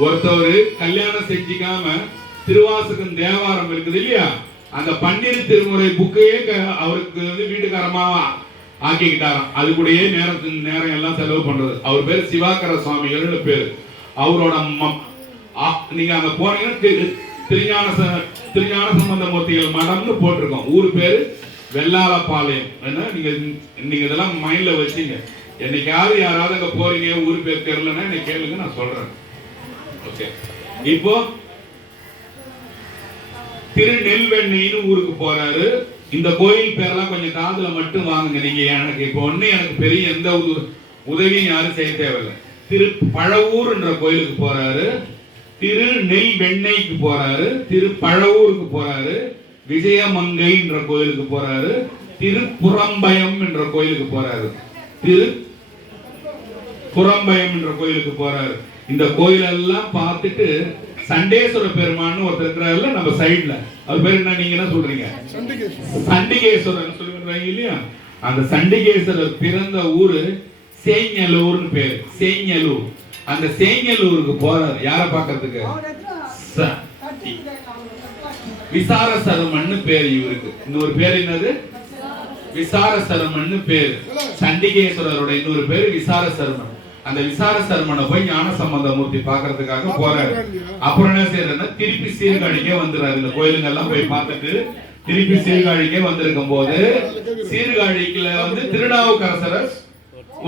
ஒருத்தவர் கல்யாணம் செஞ்சுக்காம திருவாசகம் தேவாரம் இருக்குது இல்லையா? அந்த பன்னிரு திருமுறை புக்கையே அவருக்கு வந்து வீட்டுக்காரமா ஆக்கிக்கிட்டாராம். அது கூடயே நேரம் எல்லாம் செலவு பண்றது. அவர் பேர் சிவாக்கர சுவாமிகள் பேரு. அவரோட நீங்க அங்க போனீங்கன்னா திருஞான சம்பந்த மூர்த்திகள் மடம்னு போட்டிருக்கோம். ஊர் பேரு வெள்ளாளப்பாளையம். நீங்க இதெல்லாம் மைண்ட்ல வச்சீங்க. என்னைக்காவது யாராவது அங்க போறீங்க ஊர் பேர் தெரியலன்னா என்ன கேளுங்க, நான் சொல்றேன். ஓகே. இப்போ திருநெல்வேலின்னு ஊருக்கு போறாரு. இந்த கோயில் பேரெல்லாம் கொஞ்சம் காதுல மட்டும் வாங்குங்க. நீங்க எனக்கு இப்போ எனக்கு பெரிய எந்த உதவியும் யாரும் செய்ய தேவையில்லை. திரு பழவூர்ன்ற கோயிலுக்கு போறாரு. திரு நெல் வெண்ணெய்க்கு போறாரு. திரு பழவூருக்கு போறாரு. விஜயமங்கைன்ற கோயிலுக்கு போறாரு. திரு புறம்பயம் என்ற கோயிலுக்கு போறாரு. திரு புறம்பயம் என்ற கோயிலுக்கு போறாரு. இந்த கோயிலெல்லாம் பார்த்துட்டு சண்டேஸ்வர பெருமான்னு ஒருத்தர் இருக்கிறாருல நம்ம சைடுல, அவர் பேர் என்ன? நீங்க என்ன சொல்றீங்க? சண்டிகேஸ்வரர் சொல்லுங்க இல்லையா? அந்த சண்டிகேஸ்வரர் பிறந்த ஊரு சேஞ்சலூர்னு பேரு. சேஞ்சலூர். அந்த சேஞ்சலூருக்கு போறாரு. யார பாக்கிறதுக்கு? விசார சருமன்னு பேரு இவருக்கு. இன்னொரு பேர் என்னது? விசார சருமன்னு பேரு. சண்டிகேஸ்வரரோட இன்னொரு பேரு விசார சருமன். அந்த விசார சர்மனை போய் ஞான சம்பந்த மூர்த்தி பாக்குறதுக்காக போறாரு. அப்புறம் என்ன செய்யறதுன்னா திருப்பி சீர்காழிக்கே வந்துறாரு. இந்த கோயிலுங்க எல்லாம் போய் பார்த்துட்டு திருப்பி சீர்காழிக்கே வந்திருக்கும் போது சீர்காழிக்குல வந்து திருநாவுக்கரசரை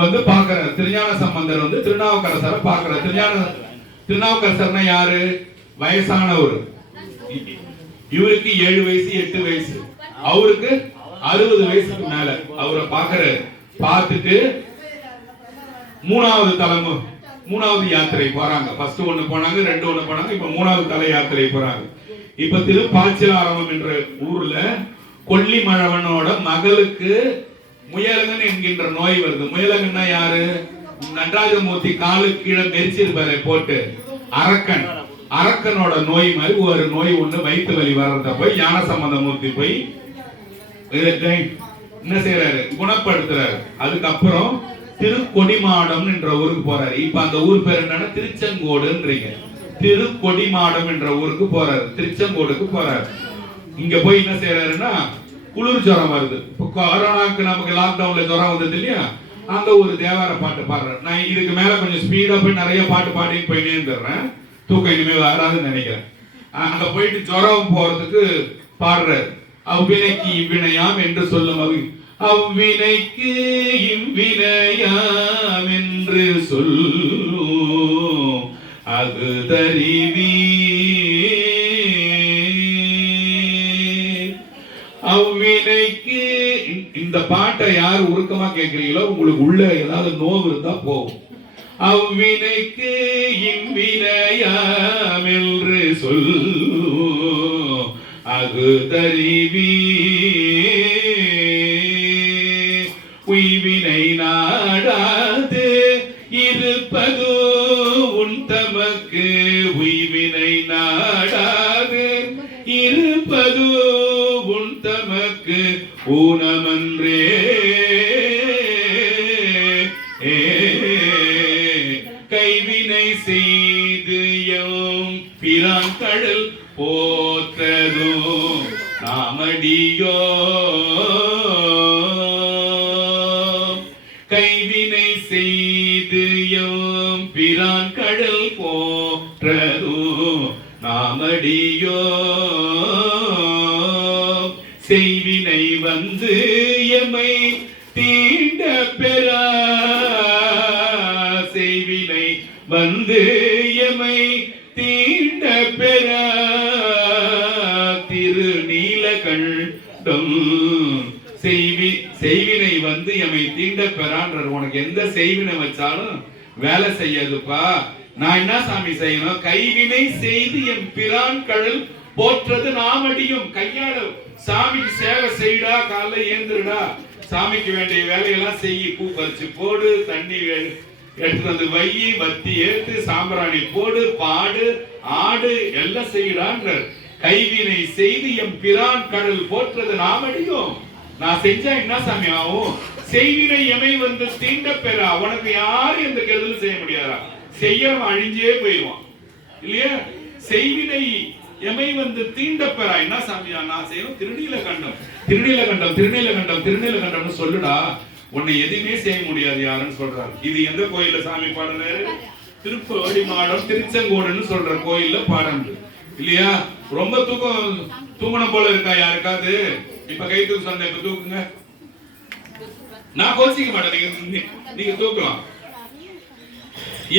வந்து பாக்குறாரு. திருஞான சம்பந்தர் வந்து திருநாவுக்கரசரை பாக்குறாரு. திருநாவுக்கரசர்னா யாரு? வயசானவர். இவருக்கு 7 வயசு 8 வயசு, அவருக்கு 60 வயசுக்கு மேல. அவரை பாக்குறாரு. பார்த்துட்டு மூணாவது யாத்திரை போறாங்க. ஃபர்ஸ்ட் ஒண்ணு போனாங்க, 2 ஒண்ணு போனாங்க, இப்ப 3வது தலை யாத்திரை போறாங்க. இப்ப திருப்பாச்சிலாரம் என்ற ஊர்ல கொல்லிமழவனோட மகளுக்கு முயலகன் என்கின்ற நோய் வருது. முயலகன்னா யாரு? நடராஜமூர்த்தி காலுக்கு கீழே மெரிச்சிருப்பாரு போட்டு அரக்கனோட நோய் மாதிரி ஒரு நோய் ஒண்ணு வயிற்று வலி வர்றத போய் ஞானசம்பந்தமூர்த்தி போய் என்ன செய்யறாரு? குணப்படுத்துறாரு. அதுக்கப்புறம் திருக்கொடிமாடம் என்ற ஊருக்கு போறாரு. இப்ப அந்த ஊர் பேர் என்னன்னா திருச்செங்கோடுன்றீங்க. திருக்கொடிமாடம் என்ற ஊருக்கு போறாரு, திருச்செங்கோடுக்கு போறாரு. இங்க போய் என்ன செய்யறாருன்னா குளிர் ஜுரம் வருது. இப்போ கொரோனாக்கு நமக்கு லாக்டவுன்ல ஜுரம் வந்தது இல்லையா, அந்த ஒரு தேவார பாட்டு பாடுறாரு. நான் இதுக்கு மேல கொஞ்சம் ஸ்பீடா போய் நிறைய பாட்டு பாடின்னு போயிட்டே இருந்துடுறேன், தூக்கம் இனிமே வராதுன்னு நினைக்கிறேன். அங்க போயிட்டு ஜுரம் போறதுக்கு பாடுறாரு. அவ்வினைக்கு இவ்வினையாம் என்று சொல்லும் அவ்வினைக்கு இவ்வினையாம் என்று சொல்லும் அது தரிவி அவ்வினைக்கு. இந்த பாட்டை யார் உருக்கமா கேட்கிறீங்களோ உங்களுக்கு உள்ள ஏதாவது நோவு இருந்தா போகும். அவ்வினைக்கு இவ்வினையாம் என்று சொல்லும் அது தரிவி உய்வினை நாடாது இருப்பது உன் தமக்கு. உய்வினை நாடாது இருப்பது உன் தமக்கு ஊனமன்றே. கைவினை செய்து எம் பிரான் கடல் போற்றதும் நாமடியோ. கைவினை செய்து எம் பிரான் கடல் போற்றதும் நாமடியோ. செய்வினை வந்து எமை தீண்ட பெறா. செய்வினை வந்து எமை தீண்ட பெறா திருநீலகண்டம். செய்வினை வந்து எமை தீண்ட பெறான்ற. உனக்கு எந்த செய்வினை வச்சாலும் வேலை செய்யாதுப்பா. நான் என்ன சாமி செய்யணும்? கைவினை செய்து என் பிரான் கடல் போற்றது நாமடியும். கையால சாமிக்கு சேவை செய்டா, காலைல ஏந்துடா, சாமிக்கு வேண்டிய வேலையெல்லாம் செய்ய. பூ பறிச்சு போடு, தண்ணி எடுத்து வந்து வையி, வத்தி ஏத்து, சாம்பிராணி போடு, பாடு, ஆடு, எல்லாம் செய்யடான்ற. கைவினை செய்து எம் பிரான் கடல் போற்றது நாமடியும். நான் செஞ்சா என்ன சாமி ஆகும்? செய்வினை எமை வந்து தீண்ட பெறா. உனக்கு யாரும் எந்த கெடுதலும் செய்ய முடியாதா? செய்யறவன் அழிஞ்சே போயிடுவான் இல்லையா? செய்வினை எமை வந்து தீண்ட பெறா. என்ன சாமியா நான் செய்யணும்? திருநீலகண்டம் திருநீலகண்டம் திருநீலகண்டம் திருநீலகண்டம்னு சொல்லுடா, உன்னை எதுவுமே செய்ய முடியாது யாருன்னு சொல்றாரு. இது எந்த கோயில்ல சாமி பாடுறாரு? திருக்கோடிமாடம் திருச்செங்கோடுன்னு சொல்ற கோயில்ல பாடுறது இல்லையா? ரொம்ப தூங்கணும் போல இருக்கா யாருக்காவது? இப்ப கை தூக்கு சொன்ன, இப்ப தூக்குங்க. நான் கோச்சிக்க மாட்டேன், நீங்க தூக்கலாம்.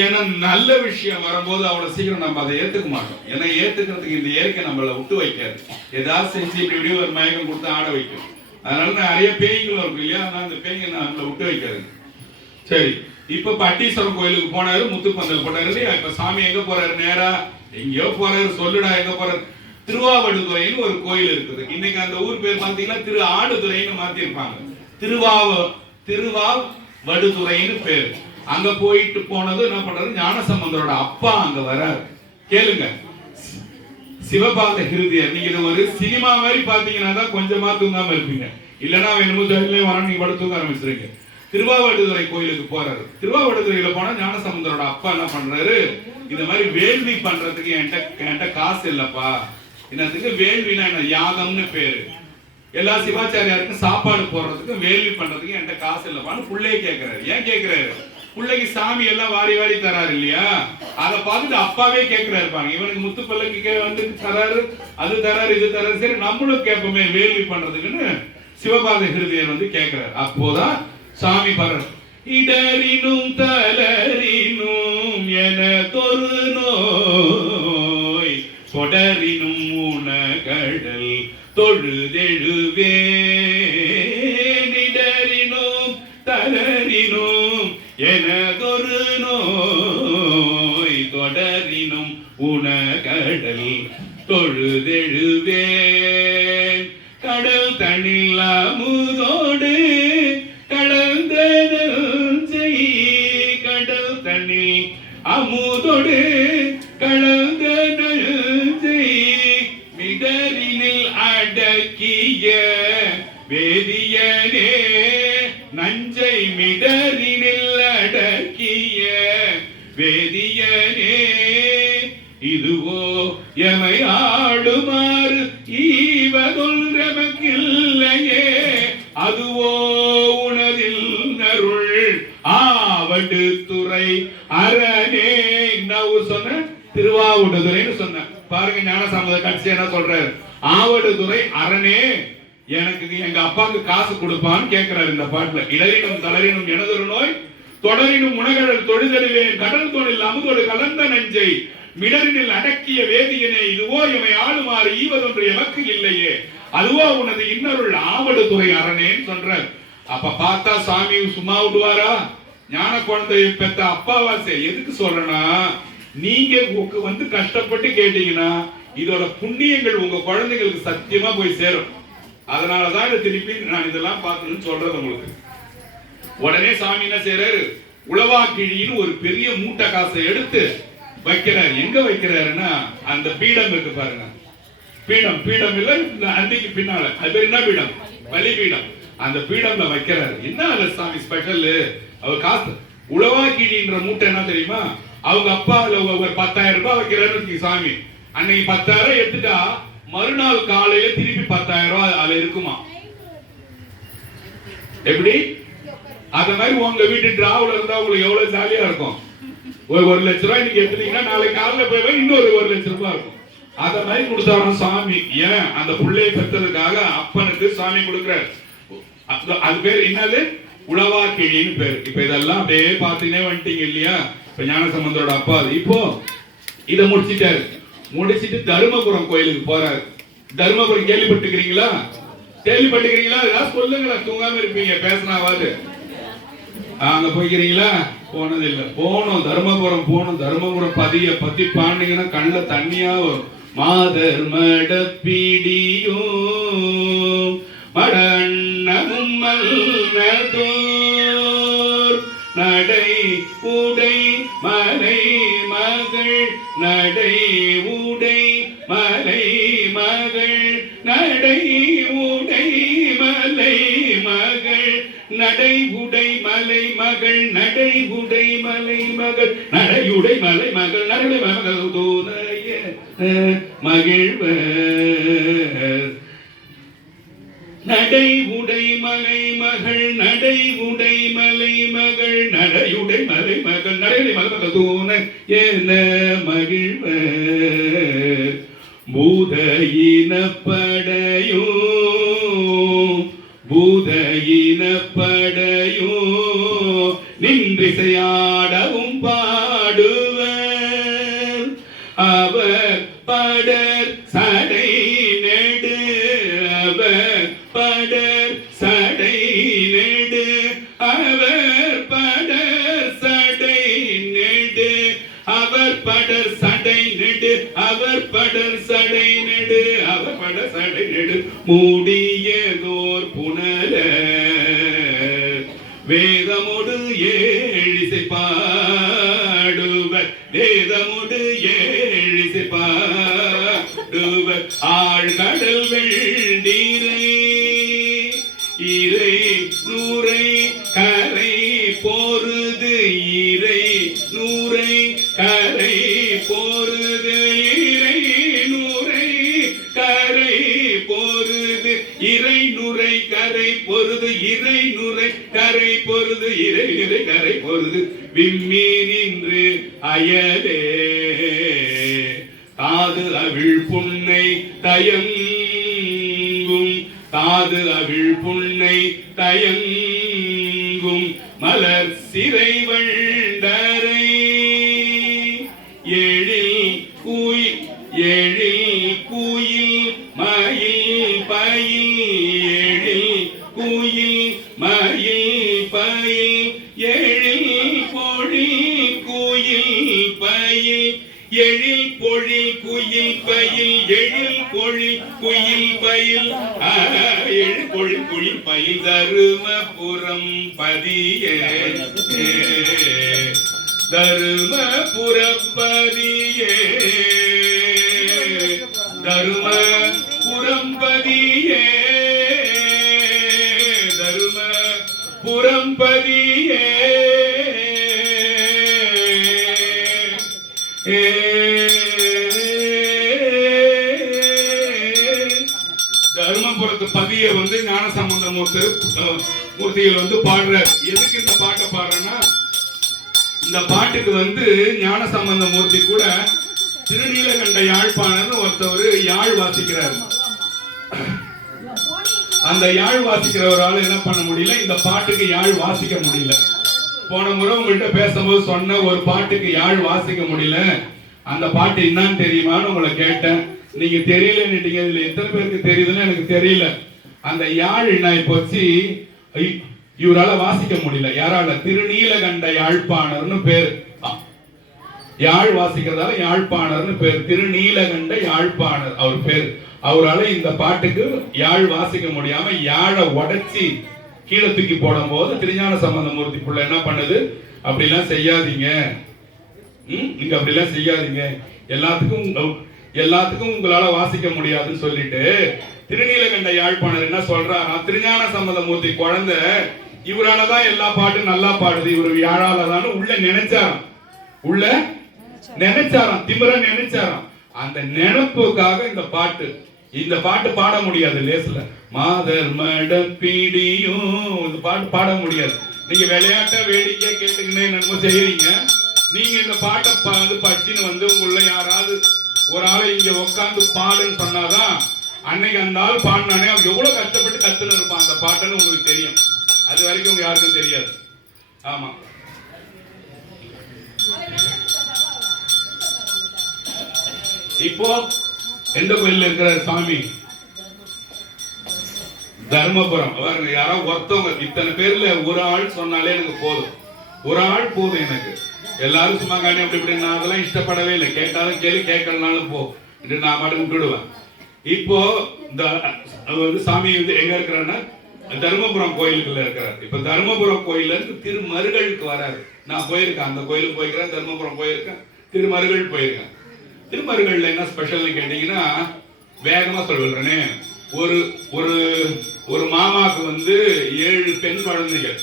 ஏன்னா நல்ல விஷயம் வரும்போது அவ்வளவு சீக்கிரம் நம்ம அதை ஏத்துக்க மாட்டோம். ஏன்னா ஏத்துக்கிறதுக்கு இந்த இயற்கை நம்மள விட்டு வைக்காது. ஏதாவது செஞ்சு இப்படி ஒரு மயக்கம் கொடுத்து ஆட வைக்கும். அதனால நிறைய பேய்களும் இருக்கு இல்லையா? அதனால அந்த பேய்ங்க நம்மள விட்டு வைக்காது. சரி, இப்ப பட்டீஸ்வரம் கோயிலுக்கு போனாரு, முத்துப்பந்தல் போட்டாரு இல்லையா? இப்ப சாமி எங்க போறாரு? நேரா எங்கயோ போறாரு. சொல்லுடா எங்க போறாரு? திருவாவடுதுறைன்னு ஒரு கோயில் இருக்குது. இன்னைக்கு அந்த ஊர் பேர் பாத்தீங்கன்னா திரு ஆடுதுறைன்னு மாத்திருப்பாங்க. திருவாவடுதுறைன்னு பேரு. அங்க போயிட்டு போனது என்ன பண்றாரு? ஞானசம்பந்தரோட அப்பா அங்க வராரு. கேளுங்க, சிவபாத ஹிருதயர். நீங்க ஒரு சினிமா மாதிரி பாத்தீங்கன்னா தான் கொஞ்சமா தூங்காம இருப்பீங்க. இல்லன்னா வேணுமோ ஜெயிலே வர நீங்க படுத்து தூங்க ஆரம்பிச்சிருங்க. திருவாவடுதுறை கோயிலுக்கு போறாரு. திருவாவடுதுறையில போனா ஞானசம்பந்தரோட அப்பா என்ன பண்றாரு? இந்த மாதிரி வேள்வி பண்றதுக்கு என்கிட்ட காசு இல்லப்பா. என்னதுக்கு வேள்வினா என்ன? யாகம்னு பேரு. எல்லா சிவாச்சாரியாருக்கும் சாப்பாடு போடுறதுக்கு வேள்வி பண்றதுக்கு என்கிட்ட காசு இல்லப்பான்னு புள்ளையே கேட்கிறாரு. ஏன் கேட்கிறாரு? பிள்ளைக்கு சாமி எல்லாம் வாரி வாரி தராரு இல்லையா, அதை பார்த்துட்டு அப்பாவே கேட்கிறாரு பாருங்க, இவனுக்கு முத்து பல்லக்கு வந்து தராரு, அது தராரு, இது தராரு, சரி நம்மளும் கேட்போமே வேள்வி பண்றதுக்குன்னு சிவபாத ஹிருதயர் வந்து கேட்கிறாரு. அப்போதான் சாமி பாரு, இடரினும் தளரினும் என தொரு நோய் தொடரினும் உணகடல் தொழுதெழுவே, இடரினும் தளரினும் எனதொரு நோய் தொடரினும் உணகடல் தொழுதெழுவேன், கடல் தனில் அமுதோடு கலந்த செய், கடல் தனில் அமுதோடு கலந்த மிடரினில் அடக்கிய வேதியனே, நஞ்சை மிடரினில் அடக்கிய வேதியனே, இதுவோ எமை ஆடுமாறு ஈவதொல் எமக்கில்லையே, அதுவோ உனதில் அருள் ஆவடு துறை அரணே. நான் சொன்ன திருவாவடுதுறைன்னு சொன்ன பாருங்க, ஞானசம்பந்த கட்சி என்ன சொல்றாரு, ஆவடுதுறை அரணே எனக்கு எங்க அப்பாவுக்கு காசு கொடுப்பான்னு கேட்கிறாரு இந்த பாட்டுல. இடரினும் தளரினும் எனதொரு நோய் தொடரினும் உணகடல் தொழுதெழுவேன், கடல் தோணில் அமுதோடு கலந்த நஞ்சை மிடரினில் அடக்கிய வேதியனே, இதுவோ எமை ஆளுமாறு ஈவதொன்று எமக்கு இல்லையே, அதுவோ உனது இன்னருள் ஆவடுதுறை அரணேன்னு சொல்றாரு. அப்ப பார்த்தா சாமி சும்மா விடுவாரா? ஞான குழந்தையை பெற்ற அப்பாவாசே எதுக்கு சொல்றேன்னா, நீங்க வந்து கஷ்டப்பட்டு கேட்டீங்கன்னா இதோட புண்ணியங்கள் உங்க குழந்தைகளுக்கு சத்தியமா போய் சேரும். அதனாலதான் இதை திருப்பி நான் இதெல்லாம் பார்க்கணும்னு சொல்றது உங்களுக்கு. உடனே சாமி என்ன செய்யறாரு, உளவாக்கிழின்னு ஒரு பெரிய மூட்டை காசை எடுத்து வைக்கிறாரு. எங்க வைக்கிறாருன்னா அந்த பீடம் இருக்கு பாருங்க, பீடம், பீடம் இல்ல அன்னைக்கு பின்னால அது என்ன பீடம், பலி பீடம், அந்த பீடம்ல வைக்கிறாரு. என்ன அதுல சாமி ஸ்பெஷல், அவர் காசு உளவாக்கிழின்ற மூட்டை என்ன தெரியுமா, அவங்க அப்பா ஒரு 10,000 ரூபாய் வைக்கிறாரு சாமி, அன்னைக்கு 10,000 எடுத்துட்டா மறுநாள் காலையில திருப்பி 10,000 ரூபாய் அதுல இருக்குமா. எப்படி அத மாதிரி உங்க வீட்டு டிராவல இருந்தா உங்களுக்கு எவ்வளவு ஜாலியா இருக்கும். ஒரு 1 லட்சம் ரூபாய் நீங்க எடுத்துட்டீங்கன்னா நாளைக்கு காலையில போய் இன்னொரு 1 லட்சம் ரூபாய் இருக்கும். அத மாதிரி கொடுத்தாராம் சாமி. ஏன், அந்த பிள்ளையை பெற்றதுக்காக அப்பனுக்கு சாமி கொடுக்கிறார். அது பேர் என்னது, உளவாக்கிழின்னு பேர். இப்ப இதெல்லாம் அப்படியே பாத்தீங்கன்னா வந்துட்டீங்க இல்லையா. இப்ப ஞானசம்பந்தரோட அப்பா இப்போ இத முடிச்சிட்டாரு. முடிச்சிட்டு தருமபுரம் கோயிலுக்கு போறாரு. தருமபுரம் கேள்விப்பட்டிருக்கிறீங்களா? கேள்விப்பட்டிருக்கிறீங்களா? ஏதாவது சொல்லுங்களேன், தூங்காம இருப்பீங்க, பேசினாவாது. அங்க போய்க்கிறீங்களா? போனதில்லை. போனோம், தர்மபுரம் போனோம். தர்மபுரம் பதிய பத்தி பாண்டிங்கன்னா கண்ணுல தண்ணியா வரும். மாதர் மடப்பிடியும் மடன்னமும் மல்நதோர் நடை உடை மலை மகள், நடை உடை மலை மகள், நடை உடை மலை மகள், நடை உடை மலை மகள், நடை உடை மலை மகள், நடையுடை மலை மகள், நடை மகள் தோனைய மகிழ்வர், நடை உடை மலை மகள், நடை உடை மலை மகள், நடையுடை மலை மகள், நடையுடை மலை மகள் தோன என மகிழ்வர், பூத இனப்படையோ பூத இனப்படையோ நின்றிசையாடவும் பாடுவர், அவர் படர் சடை நெடு, அவர் படர் சடை நெடு, அவர் படர் சடை நெடு, அவர் படர் சடை நெடு, அவர் படர் சடை நெடு, அவர் படர் சடை நெடு, மூடியதோர் புனல வேதமோடு ஏழிசை பாடுவர், வேதமோடு ஏழிசை பாடுவர், ஆழ்கடல் வெள்ளீரை இறை நூரை கரை போருது, இறை நூரை கரை போருது, இறை நூரை கரை போருது, இறை நுரை கரை பொருது, இறை நுரை கரை கரை பொருது இறை நிறை கரை பொருது விம்மி நின்று அயலே தாது அவிழ் புன்னை தயங்கும் தாது அவிழ் புன்னை தயங்கும் மலர் சிறை வண்டரை எழில் குயில் மயில் பயில் எழில் குயில் மயில் பயில் எழில் பொழில் குயில் பயில் எழில் பொழில் குயில் பயில் எழில் பொழில் குயில் பயில் எழில் பொழில் குயில் பயில் தருமபுரம் பதியே தருமபுரப்பதியே தருமபுரம்பதியே தருமபுரம்பதியே தருமபுரத்து பதியை வந்து ஞானசம்பந்த மூர்த்திகள் வந்து பாடுற. எதுக்கு இந்த பாட்டை பாடுறேன்னா, இந்த பாட்டுக்கு வந்து ஞானசம்பந்த மூர்த்தி கூட திருநீலகண்ட யாழ்ப்பாணர்னு ஒருத்தவர் யாழ் வாசிக்கிறார். அந்த யாழ் வாசிக்கிறவரால் என்ன பண்ண முடியல, இந்த பாட்டுக்கு யாழ் வாசிக்க முடியல. போன முறை உங்கள்கிட்ட பேசும்போது சொன்ன ஒரு பாட்டுக்கு யாழ் வாசிக்க முடியல, அந்த பாட்டு என்னன்னு தெரியுமான்னு உங்களை கேட்டேன். நீங்க தெரியலன்னுட்டீங்க. இதுல எத்தனை பேருக்கு தெரியுதுன்னு எனக்கு தெரியல. அந்த யாழ் என்ன போச்சு, இவரால வாசிக்க முடியல. யாரால? திருநீலகண்ட யாழ்ப்பாணர்னு பேர். யாழ் வாசிக்கிறதால யாழ்ப்பாணர்னு பேர். திருநீலகண்ட யாழ்ப்பாணர் அவர் பேர். அவரால இந்த பாட்டுக்கு யாழ் வாசிக்க முடியாம யாழை உடைச்சி கீழே தூக்கி போடும் போது திருஞான சம்பந்த மூர்த்தி புள்ள என்ன பண்ணுது, அப்படிலாம் செய்யாதீங்க, நீங்க அப்படிலாம் செய்யாதீங்க, எல்லாத்துக்கும் உங்களால வாசிக்க முடியாதுன்னு சொல்லிட்டு திருநீலகண்ட யாழ்ப்பாணர் என்ன சொல்றாரா, திருஞான சம்பந்த மூர்த்தி குழந்தை இவராலதான் எல்லா பாட்டும் நல்லா பாடுது, இவர் யாழாலதான் உள்ள நினைச்சாராம், திமிர நினைச்சாராம். அந்த நினைப்புக்காக இந்த பாட்டு பாட முடியாது லேஸ்ல. மாதர் மடப்பிடியும் இந்த பாட்டு பாட முடியாது. நீங்க விளையாட்ட வேடிக்கை கேட்டுக்கினே நம்ம செய்யறீங்க. நீங்க இந்த பாட்டை படிச்சுன்னு வந்து உள்ள யாராவது ஒரு ஆளை இங்க உட்காந்து பாடுன்னு சொன்னாதான் அன்னைக்கு அந்த ஆள் பாடினானே அவன் எவ்வளவு கஷ்டப்பட்டு கத்துன்னு இருப்பான் அந்த பாட்டுன்னு உங்களுக்கு தெரியும். அது வரைக்கும் உங்க யாருக்கும் தெரியாது. ஆமா, இப்போ எந்த கோயில்ல இருக்கிற சாமி? தர்மபுரம். யாராவது ஒருத்தவங்க, இத்தனை பேர்ல ஒரு ஆள் சொன்னாலே எனக்கு போதும், ஒரு ஆள் போதும் எனக்கு. எல்லாரும் சும்மா காணி அப்படி இப்படி நான் அதெல்லாம் இஷ்டப்படவே இல்லை. கேட்டாலும் கேள்வி, கேட்கலனாலும் போ என்று நான் மட்டும் விட்டுடுவேன். இப்போ இந்த சாமி வந்து எங்க இருக்கிறான்னா தர்மபுரம் கோயிலுக்குள்ள இருக்கிறார். இப்ப தர்மபுரம் கோயில்ல இருந்து திருமருகளுக்கு வராரு. நான் போயிருக்கேன், அந்த கோயிலுக்கு போயிருக்கிறேன், தர்மபுரம் போயிருக்கேன், திருமருகள் போயிருக்கேன். திருமருகள்ல என்ன ஸ்பெஷல்னு கேட்டீங்கன்னா, வேகமா சொல்றேனே, ஒரு ஒரு ஒரு மாமாவுக்கு வந்து 7 பெண் குழந்தைகள்.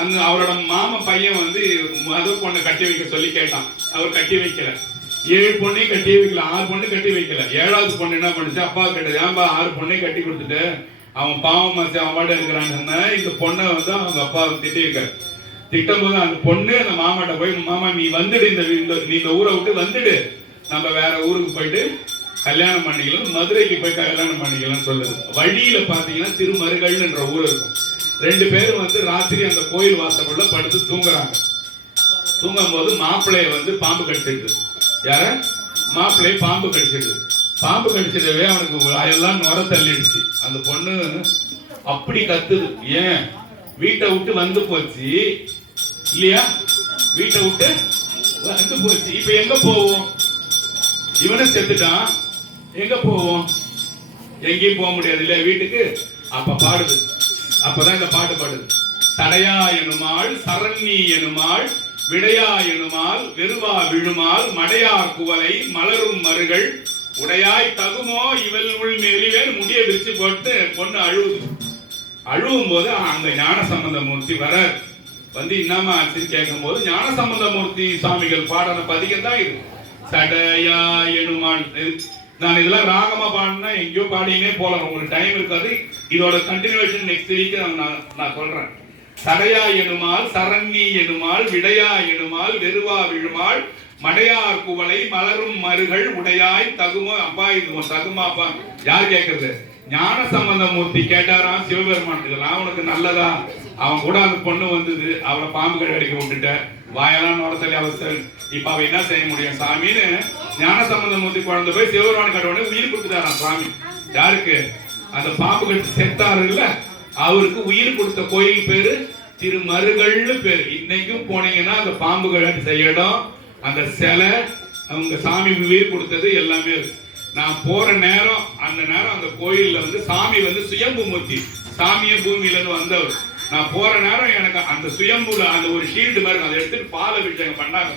அந்த அவரோட மாமா பையன் வந்து மத பொண்ணை கட்டி வைக்க சொல்லி கேட்டான். அவர் கட்டி வைக்கல. 7 பொண்ணையும் கட்டி வைக்கல, 6 பொண்ணு கட்டி வைக்கல. 7வது பொண்ணு என்ன பண்ணுச்சு, அப்பா கேட்டது, ஏன்பா 6 பொண்ணையும் கட்டி கொடுத்துட்டு அவன் பாவம் மசி அவன் பாட்டு இருக்கிறான்னு. இந்த பொண்ணை வந்து அவங்க அப்பா திட்டி வைக்க திட்டும் போது அந்த பொண்ணு அந்த மாமாட்ட போய், மாமா நீ வந்துடு, இந்த ஊரை விட்டு வந்துடு, நம்ம வேற ஊருக்கு போயிட்டு கல்யாணம் பண்ணிக்கலாம், மதுரைக்கு போய் கல்யாணம் பண்ணிக்கலாம் சொல்லுது. வழியில பாத்தீங்கன்னா திருமருகல் என்ற ஊர் இருக்கும். 2 பேரும் வந்து ராத்திரி அந்த கோயில் வாசலுக்குள்ள படுத்து தூங்குறாங்க. தூங்கும் போது மாப்பிள்ளைய வந்து பாம்பு கடிச்சிடுது. யார? மாப்பிள்ளைய பாம்பு கடிச்சிடுது. பாம்பு கடிச்சிடவே அவனுக்கு எல்லாம் நுர தள்ளிடுச்சு. அந்த பொண்ணு அப்படி கத்துது. ஏன்? வீட்டை விட்டு வந்து போச்சு இல்லையா? வீட்டை விட்டு வந்து போச்சு. இப்ப எங்க போவோம்? இவனை செத்துட்டான், எங்க போவோம்? எங்கேயும் போக முடியாது இல்லையா வீட்டுக்கு. அப்ப பாடுது. அப்பதான் இந்த பாட்டு பாடுது. தடையா எனுமாள், சரண்ணி எனுமாள், விடையா எனுமாள், வெறுவா விழுமாள், மடையார் குவலை மலரும் மருகள் உடையாய் தகுமோ இவள் உள் மெலிவேல் முடிய விரிச்சு போட்டு பொண்ணு அழுவுது. அழுவும் போது அந்த ஞானசம்பந்த மூர்த்தி வர வந்து என்னமா ஆச்சுன்னு கேட்கும் போது ஞானசம்பந்த மூர்த்தி சுவாமிகள் பாடின பதிகம் தான் இது. சடையா எனுமாள். நான் இதெல்லாம் ராகமா பாடினா எங்கேயோ பாடினே போலாம், உங்களுக்கு டைம் இருக்காது. இதோட கண்டினியூஷன் நெக்ஸ்ட் வீக் நான் சொல்றேன். சடையா எனுமால் சரண்ணி எனுமால் விடையா எனுமால் வெறுவா விழுமால் மடையார் குவளை மலரும் மருகள் உடையாய் தகுமோ. அப்பா இது தகுமா அப்பா? யார் கேட்கறது? ஞான சம்பந்தமூர்த்தி கேட்டாராம் சிவபெருமான், இதெல்லாம் உனக்கு நல்லதா? அவன் கூட அந்த பொண்ணு வந்தது, அவளை பாம்பு கடை அடிக்க விட்டுட்ட, வாயெல்லாம் நுடத்தலி அவசரம், இப்ப அவ என்ன செய்ய முடியும் சாமின்னு ஞான சம்பந்தமூர்த்தி குழந்தை போய் சிவபெருமான் கடவுளை உயிர் கொடுத்துட்டாராம் சாமி. யாருக்கு? அந்த பாம்பு கட்டி செத்தாரு இல்ல, அவருக்கு உயிர் கொடுத்த கோயில் பேரு திருமருகல்னு பேரு. இன்னைக்கும் போனீங்கன்னா அந்த பாம்பு கட்டி செய்ய இடம், அந்த சிலை, அவங்க சாமி உயிர் கொடுத்தது எல்லாமே இருக்கு. நான் போற நேரம், அந்த நேரம் அந்த கோயில்ல வந்து சாமி வந்து சுயம்பு மூர்த்தி, சாமிய பூமியில இருந்து வந்தவர். நான் போற நேரம் எனக்கு அந்த சுயம்புல அந்த ஒரு ஷீல்டு மாதிரி அதை எடுத்துட்டு பால் அபிஷேகம் பண்ணாங்க.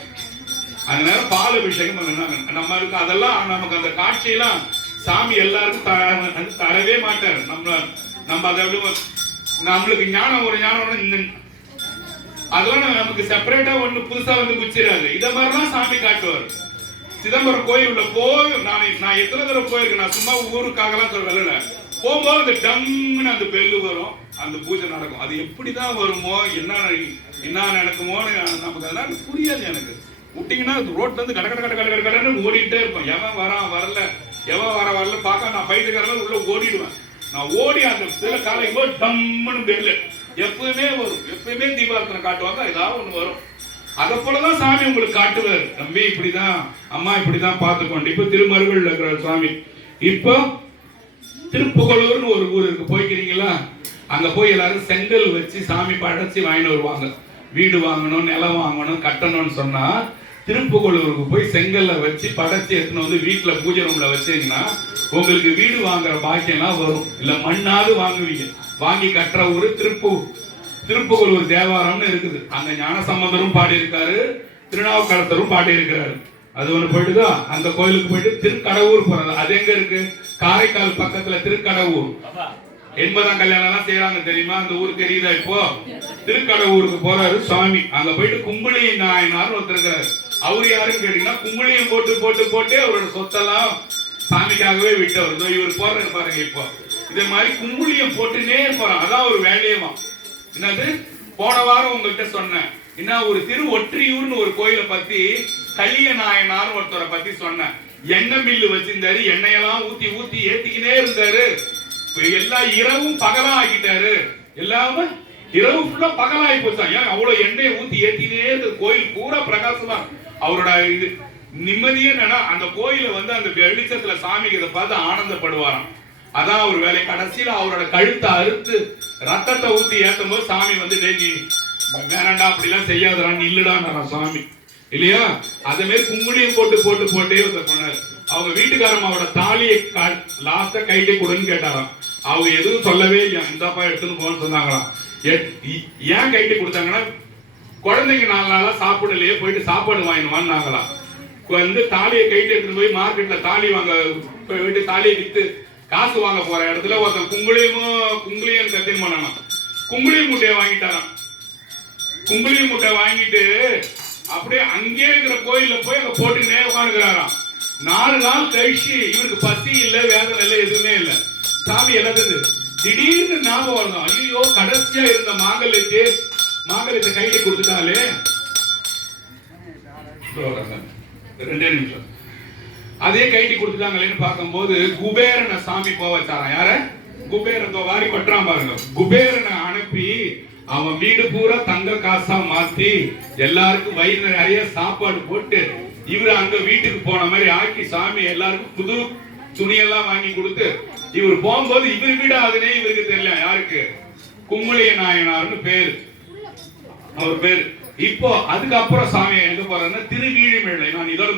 அந்த நேரம் பால் அபிஷேகம் பண்ணாங்க. நம்மளுக்கு அதெல்லாம், நமக்கு அந்த காட்சியெல்லாம் சாமி எல்லாருக்கும் தரவே மாட்டார். நம்ம அதை நம்மளுக்கு ஞானம் ஒரு ஞானம் அதெல்லாம் நமக்கு செப்பரேட்டா ஒண்ணு புதுசா வந்து குச்சிடாது. இத மாதிரிலாம் சாமி காட்டுவார். சிதம்பரம் கோயில் உள்ள போய் நான் எத்தனை தடவை போயிருக்கேன். நான் சும்மா ஊருக்காகலாம் சொல்லல, போகும்போது அந்த டம்னு அந்த பெல்லு வரும், அந்த பூஜை நடக்கும். அது எப்படிதான் வருமோ, என்ன நடக்குமோன்னு நமக்கு அதெல்லாம் புரியாது. எனக்கு விட்டீங்கன்னா ரோட்ல இருந்து கட கட கட கட கடன்னு ஓடிட்டே இருப்பேன். எவன் வரான் வரல, எவன் வரல பார்க்க நான் பைட்டுக்காரெல்லாம் உள்ள ஓடிடுவேன். நான் ஓடி அந்த சில காலைக்கு போய் டம்னு பெல்லு எப்பவுமே வரும். எப்பவுமே தீபாவளி காட்டுவாங்க, ஏதாவது ஒண்ணு வரும். அதை போலதான் சாமி உங்களுக்கு காட்டுவார். தம்பி இப்படிதான், அம்மா இப்படிதான் பார்த்துக்கொண்டு. இப்ப திருமருகல் இருக்கிற சுவாமி. இப்போ திருப்புகலூர்னு ஒரு ஊர் இருக்கு, போய்க்கிறீங்களா? அங்க போய் எல்லாரும் செங்கல் வச்சு சாமி படைச்சு வாங்கிட்டு வருவாங்க. வீடு வாங்கணும், நிலம் வாங்கணும், கட்டணும்னு சொன்னா திருப்புகலூருக்கு போய் செங்கல்ல வச்சு படைச்சு எடுத்துன்னு வந்து வீட்டுல பூஜை ரூம்ல வச்சீங்கன்னா உங்களுக்கு வீடு வாங்குற பாக்கியம்லாம் வரும். இல்ல மண்ணாவது வாங்குவீங்க. வாங்கி கட்டுற ஊரு திருப்புகலூர் தேவாரம்னு இருக்குது. அங்க ஞான சம்பந்தரும் பாடி இருக்காரு, திருநாவுக்கரசரும் பாடி இருக்கிறாரு. அது ஒண்ணு போயிட்டுதா, அந்த கோயிலுக்கு போயிட்டு திருக்கடவுர் போறது. அது எங்க இருக்கு? காரைக்கால் பக்கத்துல திருக்கடவுர். 80ஆம் கல்யாணம் எல்லாம் செய்யறாங்க தெரியுமா? அந்த ஊருக்கு தெரியுதா? இப்போ திருக்கடவுருக்கு போறாரு சுவாமி. அங்க போயிட்டு கும்பளி நாயனார் ஒருத்தர் இருக்கிறாரு. அவரு யாருன்னு கேட்டீங்கன்னா, கும்பளியும் போட்டு போட்டு போட்டே அவரோட சொத்தெல்லாம் சாமிக்காகவே விட்டவர். இவர் போறாரு பாருங்க. இப்போ இதே மாதிரி கும்பளியம் போட்டுனே போறான். அதான் ஒரு வேலையமா. என்னது, போன வாரம் உங்ககிட்ட சொன்னேன். என்ன, ஒரு திரு ஒற்றியூர்னு ஒரு கோயிலை பத்தி, கலிய நாயனார் ஒருத்தரை பத்தி சொன்னேன். எண்ணெய் மில்லு வச்சிருந்தாரு, எண்ணெயெல்லாம் ஊத்தி ஊத்தி ஏத்திக்கினே இருந்தாரு. எல்லா இரவும் பகலா ஆக்கிட்டாரு. எல்லாமே இரவு ஃபுல்லா பகலாகி போச்சா. ஏன் அவ்வளவு எண்ணெயை ஊத்தி ஏத்தினே இருந்து கோயில் பூரா பிரகாசமா. அவரோட இது நிம்மதியே என்னன்னா, அந்த கோயில வந்து அந்த வெளிச்சத்துல சாமிக்கு இதை பார்த்து ஆனந்தப்படுவாராம். அதான் அவர் வேலை. கடைசியில அவரோட கழுத்தை அறுத்து ரத்தத்தை ஊத்தி ஏத்தும் போது சாமி வந்து நீ வேணாண்டா, அப்படிலாம் செய்யாதான், இல்லடான்னு சாமி இல்லையா? அதே மாதிரி குங்குளியம் போட்டு போட்டு போட்டே பண்ணாரு. அவங்க வீட்டுக்காரம்மாவோட தாலியை லாஸ்டா கைட்டே கொடுன்னு கேட்டாராம். அவங்க எதுவும் சொல்லவே இல்லையா, இந்தாப்பா எடுத்துன்னு போன்னு சொன்னாங்களாம். ஏன் கைட்டு கொடுத்தாங்கன்னா, குழந்தைங்க 4 நாளா சாப்பிடலையே, போயிட்டு சாப்பாடு வாங்கினுவான்னாங்களாம். வந்து தாலியை கைட்டு எடுத்துன்னு போய் மார்க்கெட்ல தாலி வாங்க போயிட்டு தாலியை வித்து காசு வாங்க போற இடத்துல ஒருத்தன் குங்குளியம் கத்தின்னு போனானா. குங்குளிய முட்டையை வாங்கிட்டாராம். குங்குளிய முட்டை வாங்கிட்டு அப்படியே அங்கே இருக்கிற கோயில்ல போய் அங்க போட்டு உட்காந்துக்கிறாராம். 4 நாள் கழிச்சு இவருக்கு பசி இல்ல, வேதனை இல்ல, எதுவுமே இல்ல. சாமி எல்லாத்துக்கு திடீர்னு ஞாபகம் வரணும். ஐயோ, கடைசியா இருந்த மாங்கல்யத்தை கையில கொடுத்துட்டாலே. 2 நிமிஷம். அதே கைட்டி கொடுத்துட்டாங்களேன்னு பார்க்கும்போது குபேரனை சாமி போக வச்சாராம். யார? குபேரத்தை வாரி பற்றான் பாருங்க. குபேரனை அனுப்பி அவன் வீடு பூரா தங்க காசா மாத்தி எல்லாருக்கும் வயிறு நிறைய சாப்பாடு போட்டு இவரு அங்க வீட்டுக்கு போன மாதிரி ஆக்கி சாமி எல்லாருக்கும் புது துணியெல்லாம் வாங்கி கொடுத்து இவர் போகும்போது இவர் வீடு ஆகுதுனே இவருக்கு தெரியல. யாருக்கு? குங்குளிய நாயனார்னு பேரு, அவர் பேரு. இப்போ அதுக்கப்புறம் சாமி எங்க போறாருன்னா திருவீழிமிழலை. நான் இதோட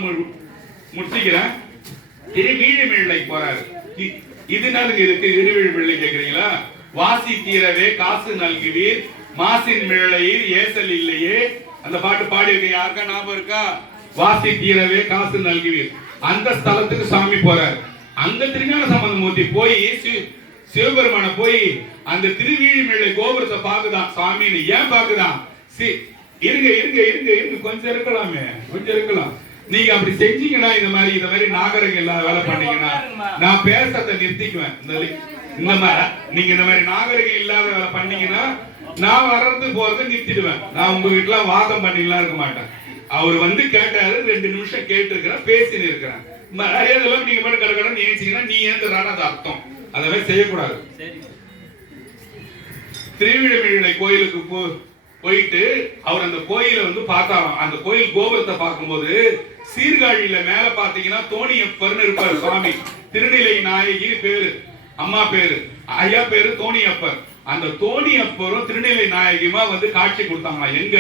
முடிச்சுக்கிறேன். திருவீழிமிழலை போறாரு. இதுனாலுக்கு இதுக்கு திருவீழிமிழலை கேக்குறீங்களா? வாசி தீரவே காசு நல்குவீர், மாசின் மிழலையில் ஏசல் இல்லையே. அந்த பாட்டு பாடி இருக்க யாருக்கா ஞாபகம் இருக்கா? வாசி தீரவே காசு நல்குவீர். அந்த ஸ்தலத்துக்கு சாமி போறாரு. அங்க திருஞான சம்பந்தமூர்த்தி போய் சிவபெருமான போய் அந்த திருவீழிமிழலை கோபுரத்தை பாக்குதான் சாமின்னு. ஏன் பாக்குதான்? இருங்க இருங்க இருங்க இருங்க, கொஞ்சம் இருக்கலாமே, கொஞ்சம் இருக்கலாம். நீங்க அப்படி செஞ்சீங்கன்னா, இந்த மாதிரி நாகரிகம் இல்லாத வேலை பண்ணீங்கன்னா நான் பேசத்தை நிறுத்திக்குவேன். இந்த மாதிரி நீங்க இந்த மாதிரி நாகரிகம் இல்லாத வேலை பண்ணீங்கன்னா நான் வர்றது போறதை நிறுத்திடுவேன். நான் உங்ககிட்ட எல்லாம் வாதம் பண்ணிலாம் இருக்க மாட்டேன். அவர் வந்து கேட்டாரு, 2 நிமிஷம் கேட்டு இருக்கிறேன், பேசின்னு இருக்கிறேன். மரியாதையெல்லாம் நீங்க மட்டும் கடற்கடன் ஏஞ்சிங்கன்னா நீ ஏந்துறான்னு அது அர்த்தம். அதவே செய்யக்கூடாது. திருவிழிமிழலை கோயிலுக்கு போயிட்டு அவர் அந்த கோயிலை வந்து பார்த்தாராம். அந்த கோயில் கோபுரத்தை பார்க்கும்போது சீர்காழியில மேல பாத்தீங்கன்னா தோணியப்பர்னு இருப்பார் சுவாமி. திருநிலை நாயகி பேரு, அம்மா பேரு, ஐயா பேரு தோணியப்பர். அந்த தோணியப்பரும் திருநிலை நாயகியுமா வந்து காட்சி கொடுத்தாங்களா எங்க?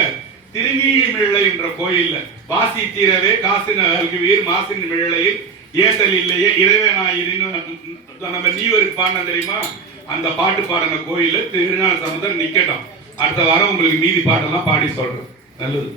திருவிழிமிழலை என்ற கோயில்ல. வாசி தீரவே காசு நல்குவீர் மாசின் மிழலையில் ஏசல் இல்லையே இறைவனாயிரின்னு நம்ம நீவருக்கு பாடின தெரியுமா? அந்த பாட்டு பாடின கோயில திருஞான சமுதர் நிக்கட்டும். அடுத்த வாரம் உங்களுக்கு மீதி பாட்டெல்லாம் பாடி சொல்றேன். நல்லது.